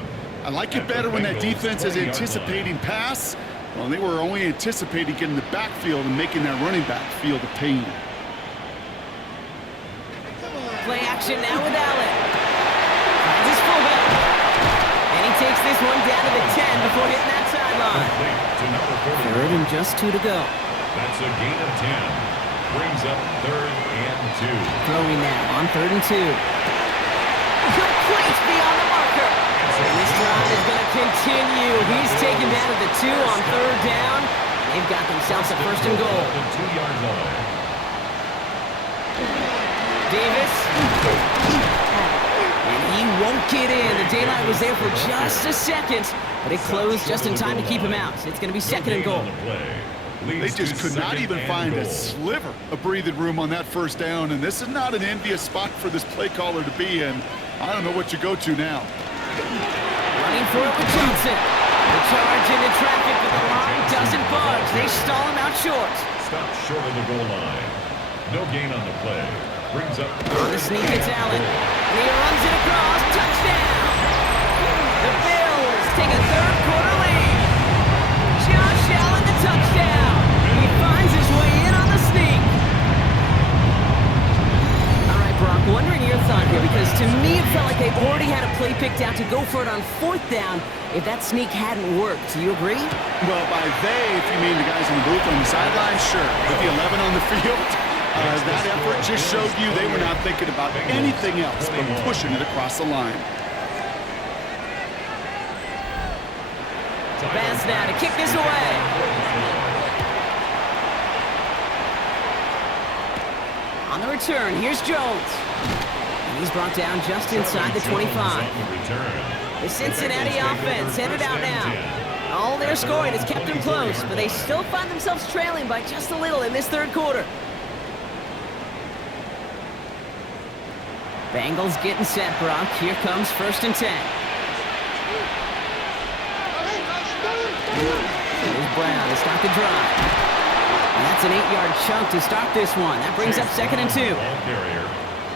I like it better when that defense is anticipating pass. Well, they were only anticipating getting the backfield and making that running back feel the pain. Play action now with Allen. Finds his fullback. And he takes this one down to the 10 before hitting that sideline. 3rd and just 2 to go. That's a gain of 10. Brings up 3rd and 2. Throwing now on 3rd and 2. Complete beyond the marker. And this drive is going to continue. He's taken down to the 2 on 3rd down. They've got themselves a 1st and goal. The 2-yard line. Davis. And he won't get in. The daylight was there for just a second, but it closed just in time to keep him out. It's going to be 2nd and goal. They just could not even find a sliver of breathing room on that 1st down, and this is not an envious spot for this play caller to be in. I don't know what you go to now. Running for it with Johnson. The charge into traffic, but the line doesn't budge. They stall him out short. Stop short of the goal line. No gain on the play. Brings up on the sneak, it's Allen. And he runs it across. Touchdown! The Bills take a 3rd quarter lead. Josh Allen, the touchdown. He finds his way in on the sneak. All right, Brock, wondering your thought here, because to me it felt like they already had a play picked out to go for it on 4th down if that sneak hadn't worked. Do you agree? Well, by they, if you mean the guys in the booth on the sideline, sure. With the 11 on the field, that effort just showed you they were not thinking about anything else but pushing it across the line. Pass now to kick this away. On the return, here's Jones. And he's brought down just inside the 25. The Cincinnati offense headed out now. All their scoring has kept them close, but they still find themselves trailing by just a little in this 3rd quarter. Bengals getting set, Brock. Here comes 1st and 10. Here's Brown to start the drive. And that's an 8-yard chunk to start this one. That brings up 2nd and 2.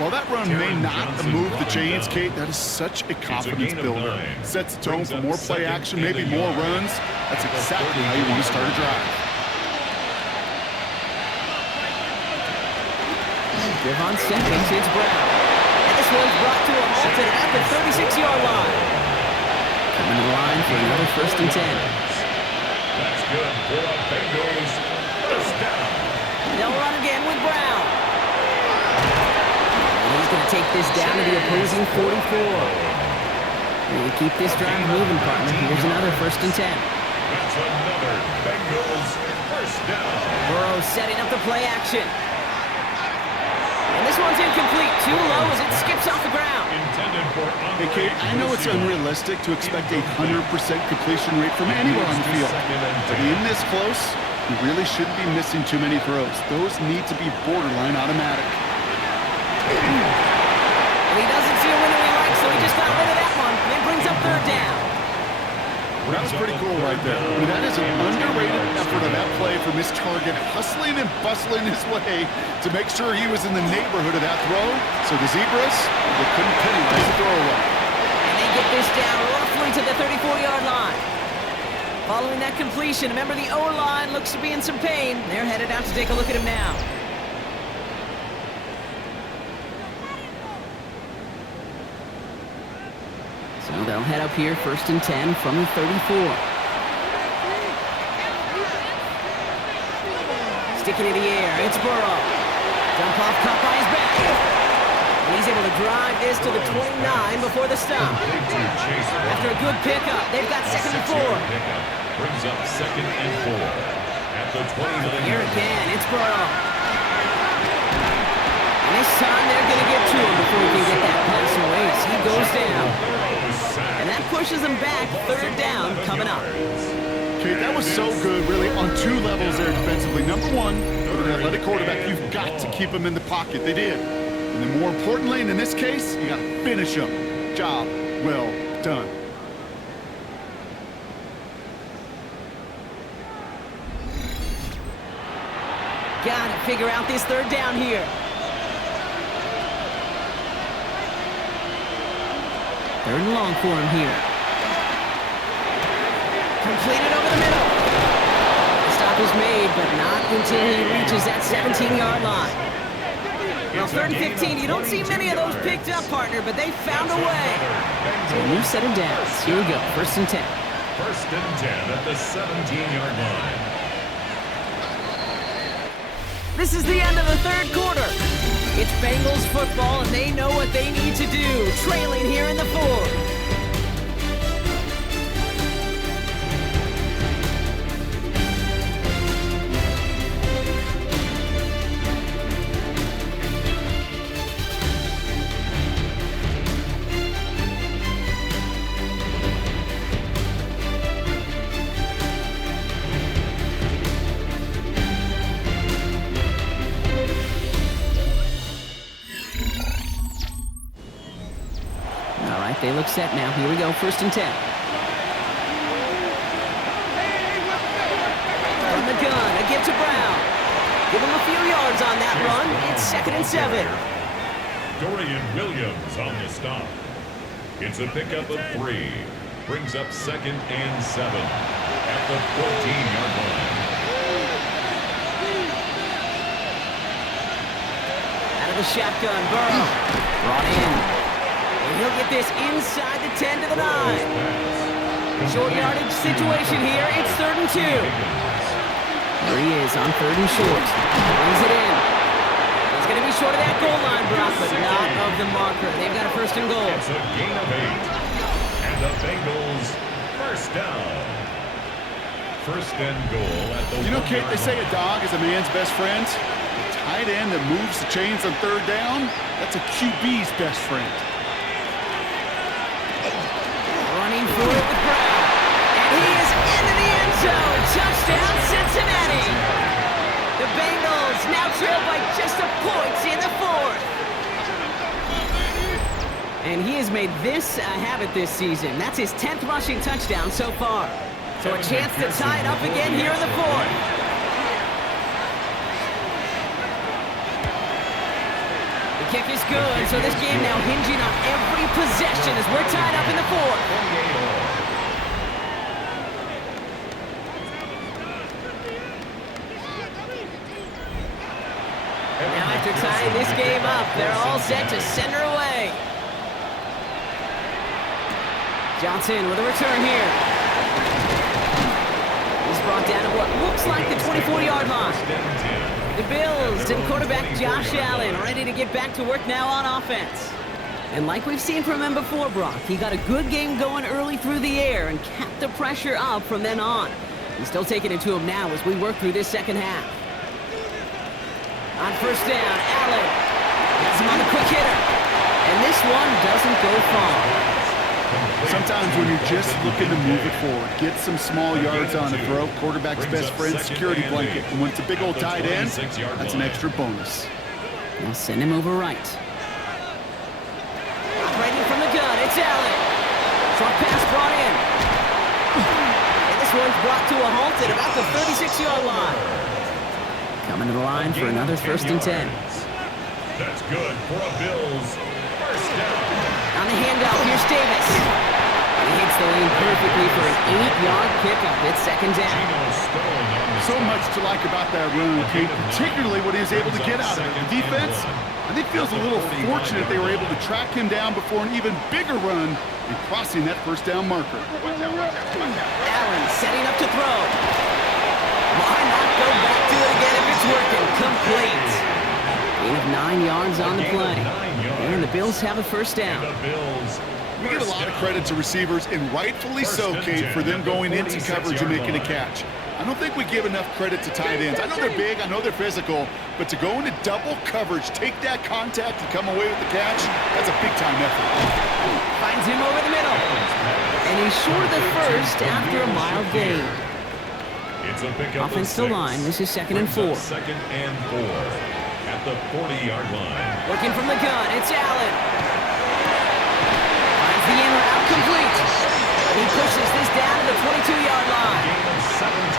While that run may not move the chains, Kate, that is such a confidence builder. Sets the tone for more play action, maybe more runs. That's exactly how you want to start a drive. Give on seconds, it's Brown. And this one's brought to a halt at the 36-yard line. Coming to the line for another 1st and 10. That's good for the Bengals. 1st down. They'll run again with Brown. And he's going to take this down to the opposing 44. And to keep this drive moving, partner, here's another 1st and 10. That's another Bengals 1st down. Burrow setting up the play action. And this one's incomplete. Too low as it skips off the ground. Hey, Kate, I know it's unrealistic to expect a 100% completion rate from anywhere on the field. But in this close, you really shouldn't be missing too many throws. Those need to be borderline automatic. And he doesn't see a window he likes, so he just got rid of that one. And it brings up 3rd down. That was pretty cool right there. I mean, that is an underrated effort on that play from from his target, hustling and bustling his way to make sure he was in the neighborhood of that throw. So the Zebras, they couldn't penalize the throwaway. And they get this down roughly to the 34-yard line. Following that completion, remember the O-line looks to be in some pain. They're headed out to take a look at him now. So they'll head up here, 1st and 10 from the 34. Sticking in the air, it's Burrow. Dump off, caught by his back. And he's able to drive this to the 29 before the stop. After a good pickup, they've got 2nd and 4. Brings up 2nd and 4 at the 29. Here again, it's Burrow. And this time they're going to get to him before he can get that pass away as he goes down. And that pushes him back, 3rd down coming up. Okay, that was so good, really, on 2 levels there defensively. Number one, with an athletic quarterback, you've got to keep him in the pocket. They did. And then more importantly, and in this case, you got to finish him. Job well done. Got to figure out this 3rd down here. 3rd and long for him here. Completed over the middle. The stop is made, but not until he reaches that 17-yard line. Well, 3rd and 15, you don't see many of those picked up, partner, but they found a way. So a new set of downs. Here we go, 1st and 10. 1st and 10 at the 17-yard line. This is the end of the 3rd quarter. It's Bengals football, and they know what they need to do, trailing here in the 4th. They look set now. Here we go, 1st and 10. From the gun, a give to Brown. Give him a few yards on that run. It's 2nd and 7. Dorian Williams on the stop. It's a pickup of 3. Brings up 2nd and 7 at the 14-yard line. Out of the shotgun, Burrow. Brought in. He'll get this inside the 10 to the 9. Short yardage situation here. It's 3rd and 2. There he is on 3rd and short. Brings it in. He's going to be short of that goal line, Brock, but not of the marker. They've got a 1st and goal. It's a gain of 8. And the Bengals 1st down. 1st and goal at the 1-yard line. You know, Kate, they say a dog is a man's best friend. A tight end that moves the chains on 3rd down, that's a QB's best friend. Running for it with Brown. And he is into the end zone. Touchdown, Cincinnati. The Bengals now trail by just a point in the 4th. And he has made this a habit this season. That's his 10th rushing touchdown so far. So a chance to tie it up again here in the 4th. Kick is good, so this game now hinging on every possession as we're tied up in the 4th. Now after tying this game up, they're all set to send her away. Johnson with a return here. He's brought down at what looks like the 24-yard line. The Bills and quarterback Josh Allen ready to get back to work now on offense. And like we've seen from him before, Brock, he got a good game going early through the air and kept the pressure up from then on. He's still taking it to him now as we work through this 2nd half. On 1st down, Allen has him on the quick hitter. And this one doesn't go far. Sometimes when you're just looking to move it forward, get some small yards on a throw, quarterback's best friend, security blanket. And when it's a big old tight end, that's an extra bonus. Now send him over right. Operating from the gun, it's Allen. Short pass brought in. And this one's brought to a halt at about the 36-yard line. Coming to the line for another 1st and 10. That's good for a Bills first down. On the handoff, here's Davis. He hits the lane perfectly for an 8-yard pickup. It's 2nd down. So much to like about that run, Kate, particularly what he was able to get out of it. The defense, I think, feels a little fortunate they were able to track him down before an even bigger run and crossing that 1st down marker. Allen setting up to throw. Why not go back to it again if it's working? Complete. Gain of 9 yards on the play. And the Bills have a 1st down. We give a lot of credit to receivers, and rightfully so, Kate, for them going into coverage and making a catch. I don't think we give enough credit to tight ends. I know they're big, I know they're physical, but to go into double coverage, take that contact, and come away with the catch, that's a big-time effort. Finds him over the middle. And he's short of the 1st after a mild gain. It's a pickup Offense to line. This is 2nd and 4. 2nd and 4 at the 40-yard line. Working from the gun, it's Allen. Finds the in route complete. And he pushes this down to the 22-yard line.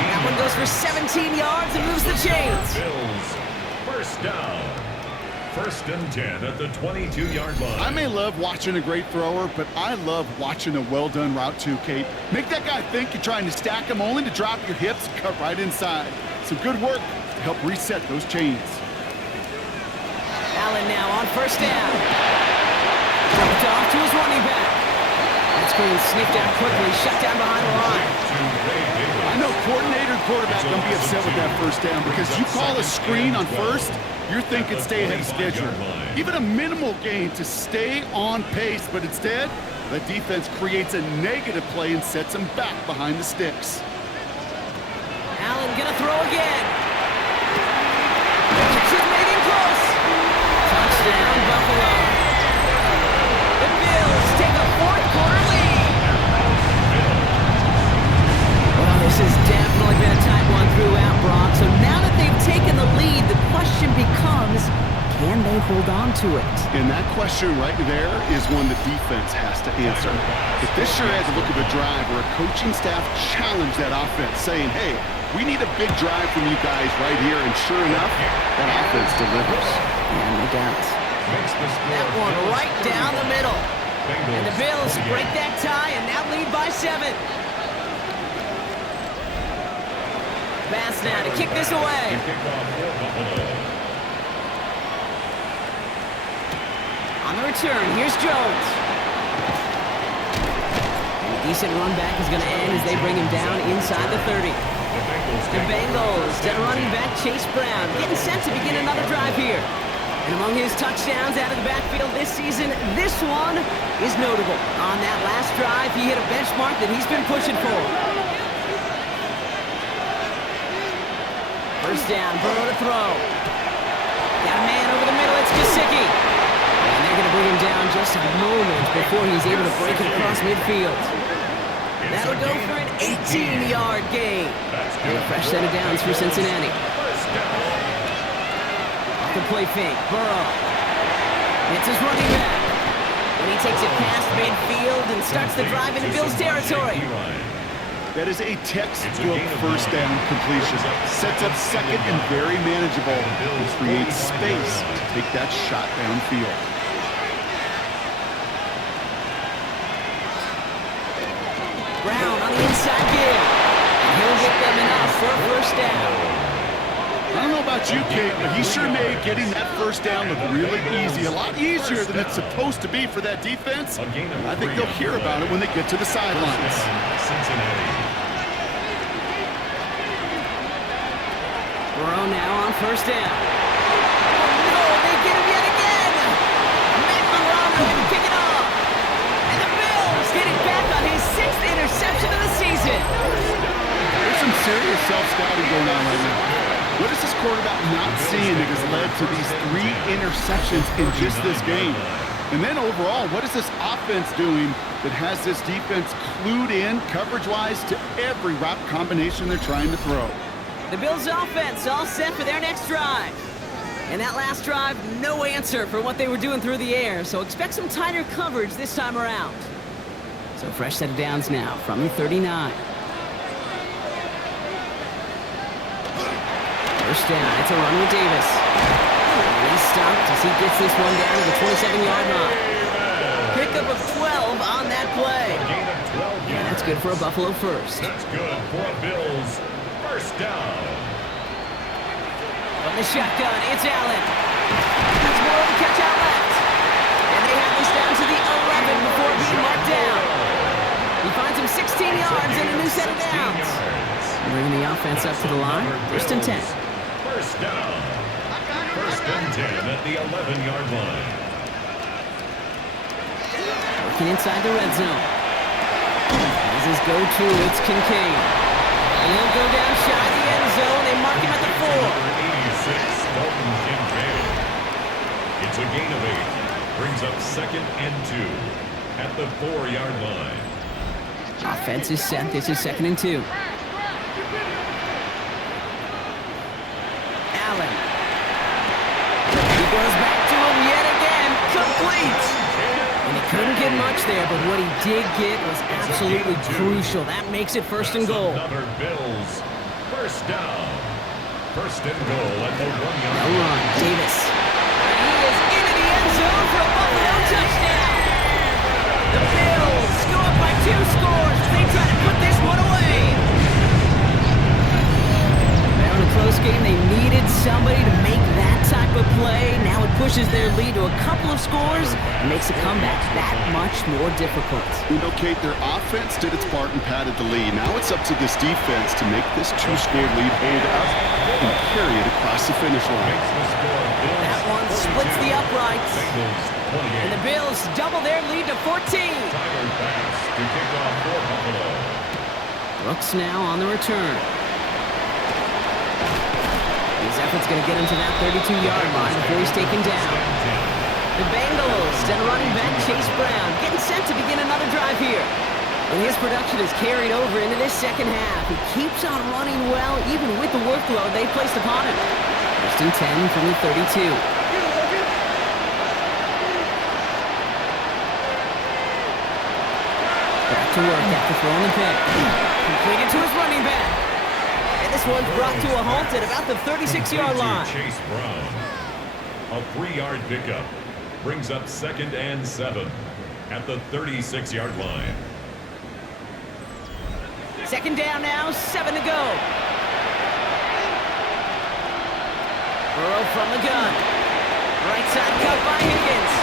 That one goes for 17 yards and moves the chains. Bills, 1st down. 1st and 10 at the 22-yard line. I may love watching a great thrower, but I love watching a well-done route too, Kate. Make that guy think you're trying to stack him only to drop your hips and cut right inside. Some good work to help reset those chains. Allen now on 1st down. Dropped off to his running back. That screen sniffed out quickly, shut down behind the line. I know coordinator and quarterback don't be upset with that 1st down because you call a screen on 1st, you're thinking stay ahead of schedule. Even a minimal gain to stay on pace, but instead, the defense creates a negative play and sets them back behind the sticks. Allen gonna throw again. She's made him close. Touchdown, Buffalo. The Bills take a 4th quarter lead. Well, this has definitely been a tight one throughout, Brock. So now that they've taken the lead, the question becomes, can they hold on to it? And that question right there is one the defense has to answer. If this sure has a look of a drive where a coaching staff challenged that offense, saying, hey, we need a big drive from you guys right here, and sure enough, that offense delivers. And no doubt. That one right down the middle. And the Bills break that tie and now lead by 7. Pass now to kick this away. On the return, here's Jones. And a decent run back is going to end as they bring him down inside the 30. The Bengals, to running back Chase Brown, getting set to begin another drive here. And among his touchdowns out of the backfield this season, this one is notable. On that last drive, he hit a benchmark that he's been pushing for. 1st down, Burrow to throw. Got a man over the middle, it's Gesicki. And they're going to bring him down just a moment before he's able to break it across midfield. That'll go for an 18-yard gain. And a fresh set of downs for Cincinnati. Off the play fake, Burrow. It's his running back. And he takes it past midfield and starts the drive into Bills territory. That is a textbook 1st down completion. Sets up 2nd and very manageable and creates space to take that shot downfield. Brown on the inside give. And he'll get them enough for a 1st down. I don't know about you, Kate, but he sure made getting that 1st down look really easy. A lot easier than it's supposed to be for that defense. I think they'll hear about it when they get to the sidelines. Burrow now on 1st down. Oh, no, they get him yet again. Matt Milano can pick it off. And the Bills get it back on his 6th interception of the season. There's some serious self-scouting going on right now. What is this quarterback not seeing that has led to these 3 interceptions in just this game? And then overall, what is this offense doing that has this defense clued in coverage-wise to every route combination they're trying to throw? The Bills offense all set for their next drive. And that last drive, no answer for what they were doing through the air, so expect some tighter coverage this time around. So fresh set of downs now from the 39. First down. It's a run with Davis. And he's stopped as he gets this one down to the 27-yard line. Pickup of 12 on that play. Gain of 12 And that's good for a Buffalo first. That's good for a Bills first down. From the shotgun, it's Allen. That's more of a catch out left. And they have this down to the 11 before being marked down. He finds him 16 yards and a new set of downs. Bringing the offense up to the line. First and 10. First down. First and 10 at the 11-yard line. Working inside the red zone. As his go-to, it's Kincaid. And he'll go down shy of the end zone. They mark him at the 4. Number 86, Dalton Kincaid. It's a gain of 8. Brings up second and 2 at the 4-yard line. Offense is set. This is second and 2. Allen. He goes back to him yet again. Complete. And he couldn't get much there, but what he did get was absolutely crucial. That makes it first and goal. Another Bills first down. First and goal at the 1-yard No line. run. Davis. And he is into the end zone for a Buffalo touchdown. The Bills go up by 2 scores. They try to put this one away. They're in a close game. They needed somebody to make that type of play. Now it pushes their lead to a couple of scores and makes the comeback that much more difficult. You know, Kate, their offense did its part and padded the lead. Now it's up to this defense to make this 2-score lead hold up and carry it across the finish line. Makes the score Bills That one splits the uprights. Bengals And 28. the Bills double their lead to 14. Tyler Bass to kick off for Buffalo. Brooks now on the return. His effort's going to get him to that 32-yard line before he's taken down. The Bengals send running back Chase Brown getting set to begin another drive here. And his production is carried over into this second half. He keeps on running well even with the workload they placed upon him. First and 10 from the 32. Back to work after throwing the pick. Completed to his running back. And this one's brought to a halt at about the 36-yard line. Chase Brown. A 3-yard pickup. Brings up second and 7 at the 36-yard line. Second down now, 7 to go. Burrow from the gun. Right side cut by Higgins.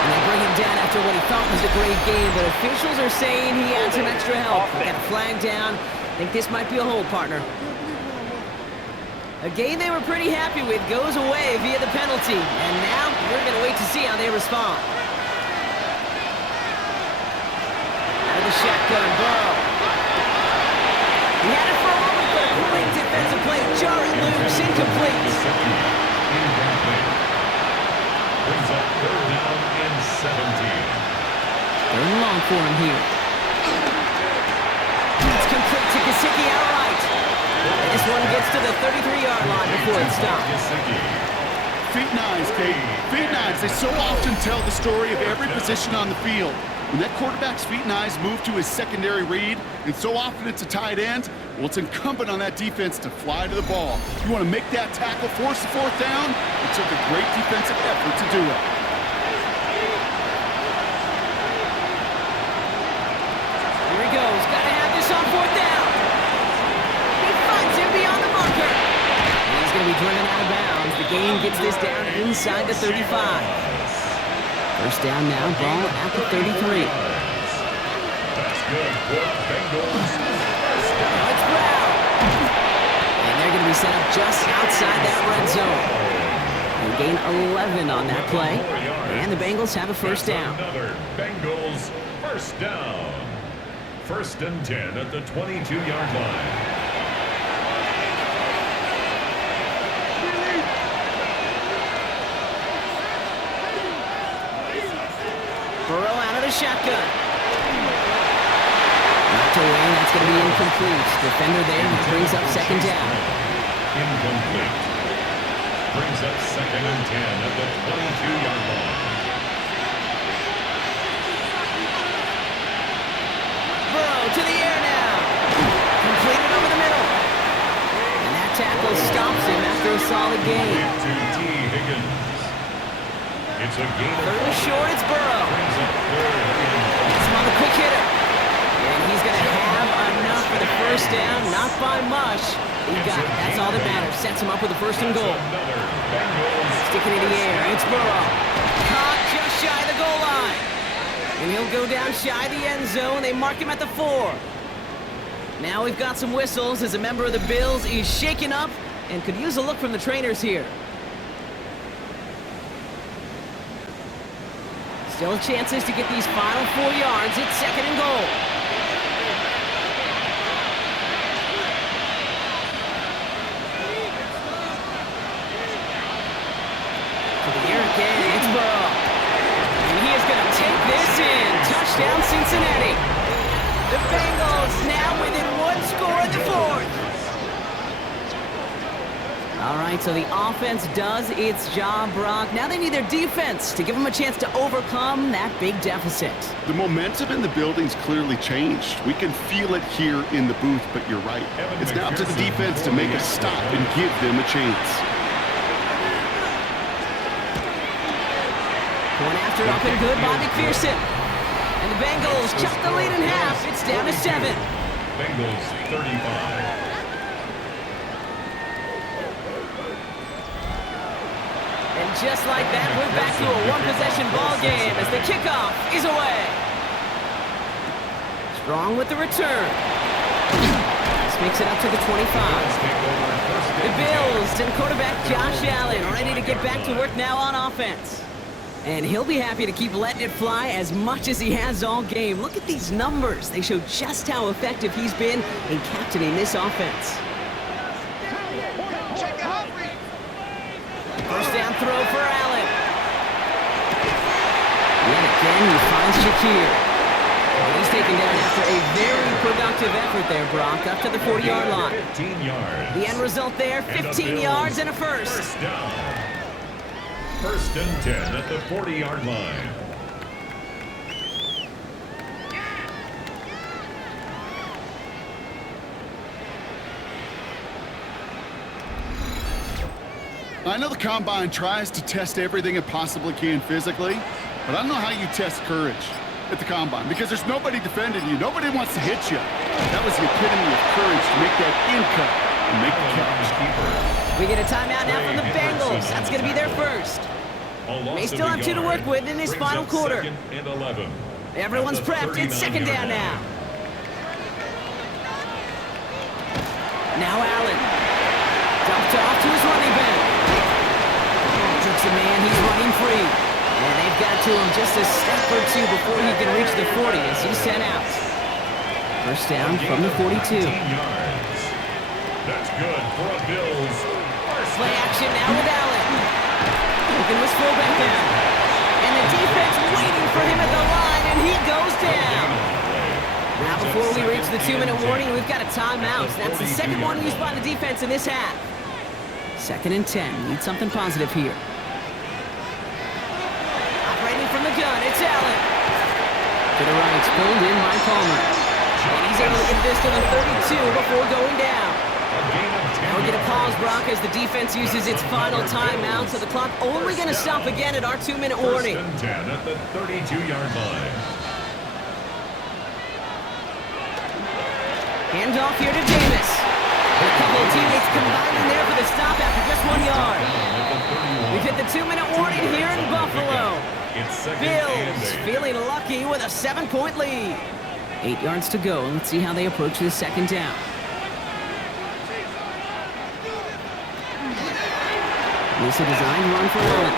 And they bring him down after what he thought was a great game, but officials are saying he had some extra help. They got a flag down. I think this might be a hold, partner. A game they were pretty happy with goes away via the penalty. And now we're going to wait to see how they respond. Out of the shotgun, Burrow. He had it for a moment, but a great defensive play. Jarrett loose, incomplete. Incomplete. Brings up third down and 17. Third and long for him here. It's complete to Gesicki outright. And this one gets to the 33-yard line before it's stopped. Feet nines, Kate. Feet nines. They so often tell the story of every position on the field. When that quarterback's feet and eyes move to his secondary read, and so often it's a tight end, well, it's incumbent on that defense to fly to the ball. You want to make that tackle, force the fourth down? It took a great defensive effort to do it. Here he goes. Got to have this on fourth down. He finds him beyond the marker. And he's going to be driven out of bounds. The game gets this down inside the 35. First down now, ball at the 33. That's good for Bengals. First down. Now it's Brown. And they're going to be set up just outside that red zone. They gain 11 on that play. And the Bengals have a first down. Another Bengals first down. First and 10 at the 22-yard line. Burrow out of the shotgun. Knocked away, that's going to be incomplete. Defender there brings up second down. Incomplete. Brings up second and 10 at the 22-yard line. Burrow to the air now. Completed over the middle. And that tackle Bengals stops him after a solid game. To T. Higgins. It's a gain of Third and short, it's Burrow. brings up third and Some on the quick hitter. And he's going to have enough for the first down. Not by much. He got it. That's all that matters. Sets him up with a first and goal. another Bengals. Sticking in the air. It's Burrow. Caught just shy of the goal line. And he'll go down shy of the end zone. They mark him at the 4. Now we've got some whistles as a member of the Bills is shaken up and could use a look from the trainers here. Still chances to get these final 4 yards. It's second and goal. To the air again. It's Burrow. And he is going to take this in. Touchdown, Cincinnati. The Bengals now within 1 score in the 4th. All right, so the offense does its job, Brock. Now they need their defense to give them a chance to overcome that big deficit. The momentum in the building's clearly changed. We can feel it here in the booth, but you're right. It's now up to the defense to make a stop and give them a chance. Going after up and good by McPherson. And the Bengals cut the lead in half. It's down to 7. Bengals 35. And just like that, we're back to a one-possession ball game as the kickoff is away. Strong with the return. This makes it up to the 25. The Bills and quarterback Josh Allen ready to get back to work now on offense. And he'll be happy to keep letting it fly as much as he has all game. Look at these numbers. They show just how effective he's been in captaining this offense. First down throw for Allen. Yet again, he finds Shakir. And he's taken down after a very productive effort there, Brock, up to the 40-yard line. 15 yards. The end result there, 15 yards and a first. First down. First and 10 at the 40-yard line. I know the Combine tries to test everything it possibly can physically, but I don't know how you test courage at the Combine because there's nobody defending you. Nobody wants to hit you. That was the epitome of courage to make that in cut and make the catch. We get a timeout now from the Bengals. That's going to be their first. They still have 2 to work with in this final quarter. And 11. Everyone's prepped. It's second down now. Now Allen. Dumped off to his running back. Tricks a man. He's running free. And they've got to him just a step or 2 before he can reach the 40 as he's sent out. First down from the 42. That's good for a Bills. Play action now with Allen. Looking his fullback down. And the defense waiting for him at the line, and he goes down. Now before we reach the 2-minute warning, we've got a timeout. That's the second one used by the defense in this half. Second and 10. Need something positive here. Operating from the gun, it's Allen. To the right, it's pulled in by Palmer. And he's able to get this to the 32 before going down. Now we get a pause, Brock, as the defense uses its final timeout, so the clock only going to stop again at our 2-minute warning. First and 10 at the 32-yard line. Handoff here to Jameis. And a couple of teammates combining there for the stop after just 1 yard. We've hit the 2-minute warning here in Buffalo. Bills feeling lucky with a 7-point lead. 8 yards to go. Let's see how they approach this second down. This is a designed run for Allen.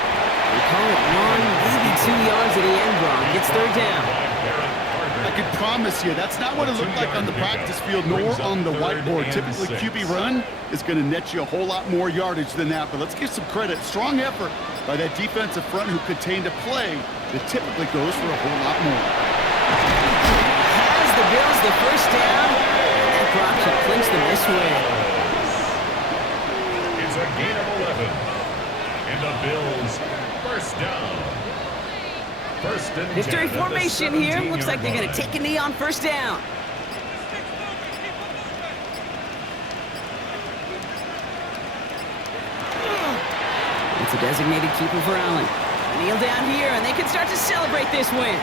They call it 1, maybe 2 yards at the end, Brock. It's third down. I can promise you, that's not what it looked like on the practice field nor on the whiteboard. Typically, QB run is going to net you a whole lot more yardage than that. But let's give some credit. Strong effort by that defensive front who contained a play that typically goes for a whole lot more. Has the Bills the first down, and that Brock should clinch them this way. It's a gain of 11. And the Bills first down. First and 10 Victory at the formation here. Looks like they're going to 17-yard take a knee on first down. It's a designated keeper for Allen. Kneel down here, and they can start to celebrate this win.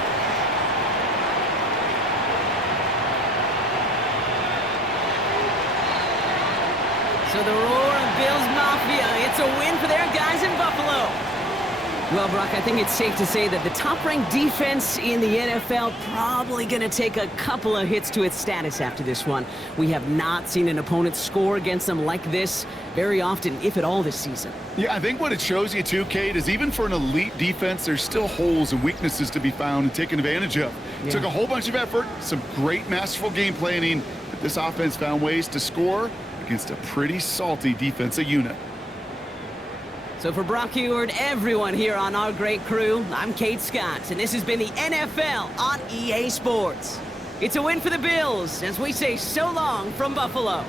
So the roar of Bills Mafia, it's a win for their guys in Buffalo. Well, Brock, I think it's safe to say that the top-ranked defense in the NFL probably going to take a couple of hits to its status after this one. We have not seen an opponent score against them like this very often, if at all, this season. Yeah, I think what it shows you too, Kate, is even for an elite defense, there's still holes and weaknesses to be found and taken advantage of. It took a whole bunch of effort, some great masterful game planning, but this offense found ways to score against a pretty salty defensive unit. So for Brock Eward, everyone here on our great crew, I'm Kate Scott, and this has been the NFL on EA Sports. It's a win for the Bills, as we say so long from Buffalo.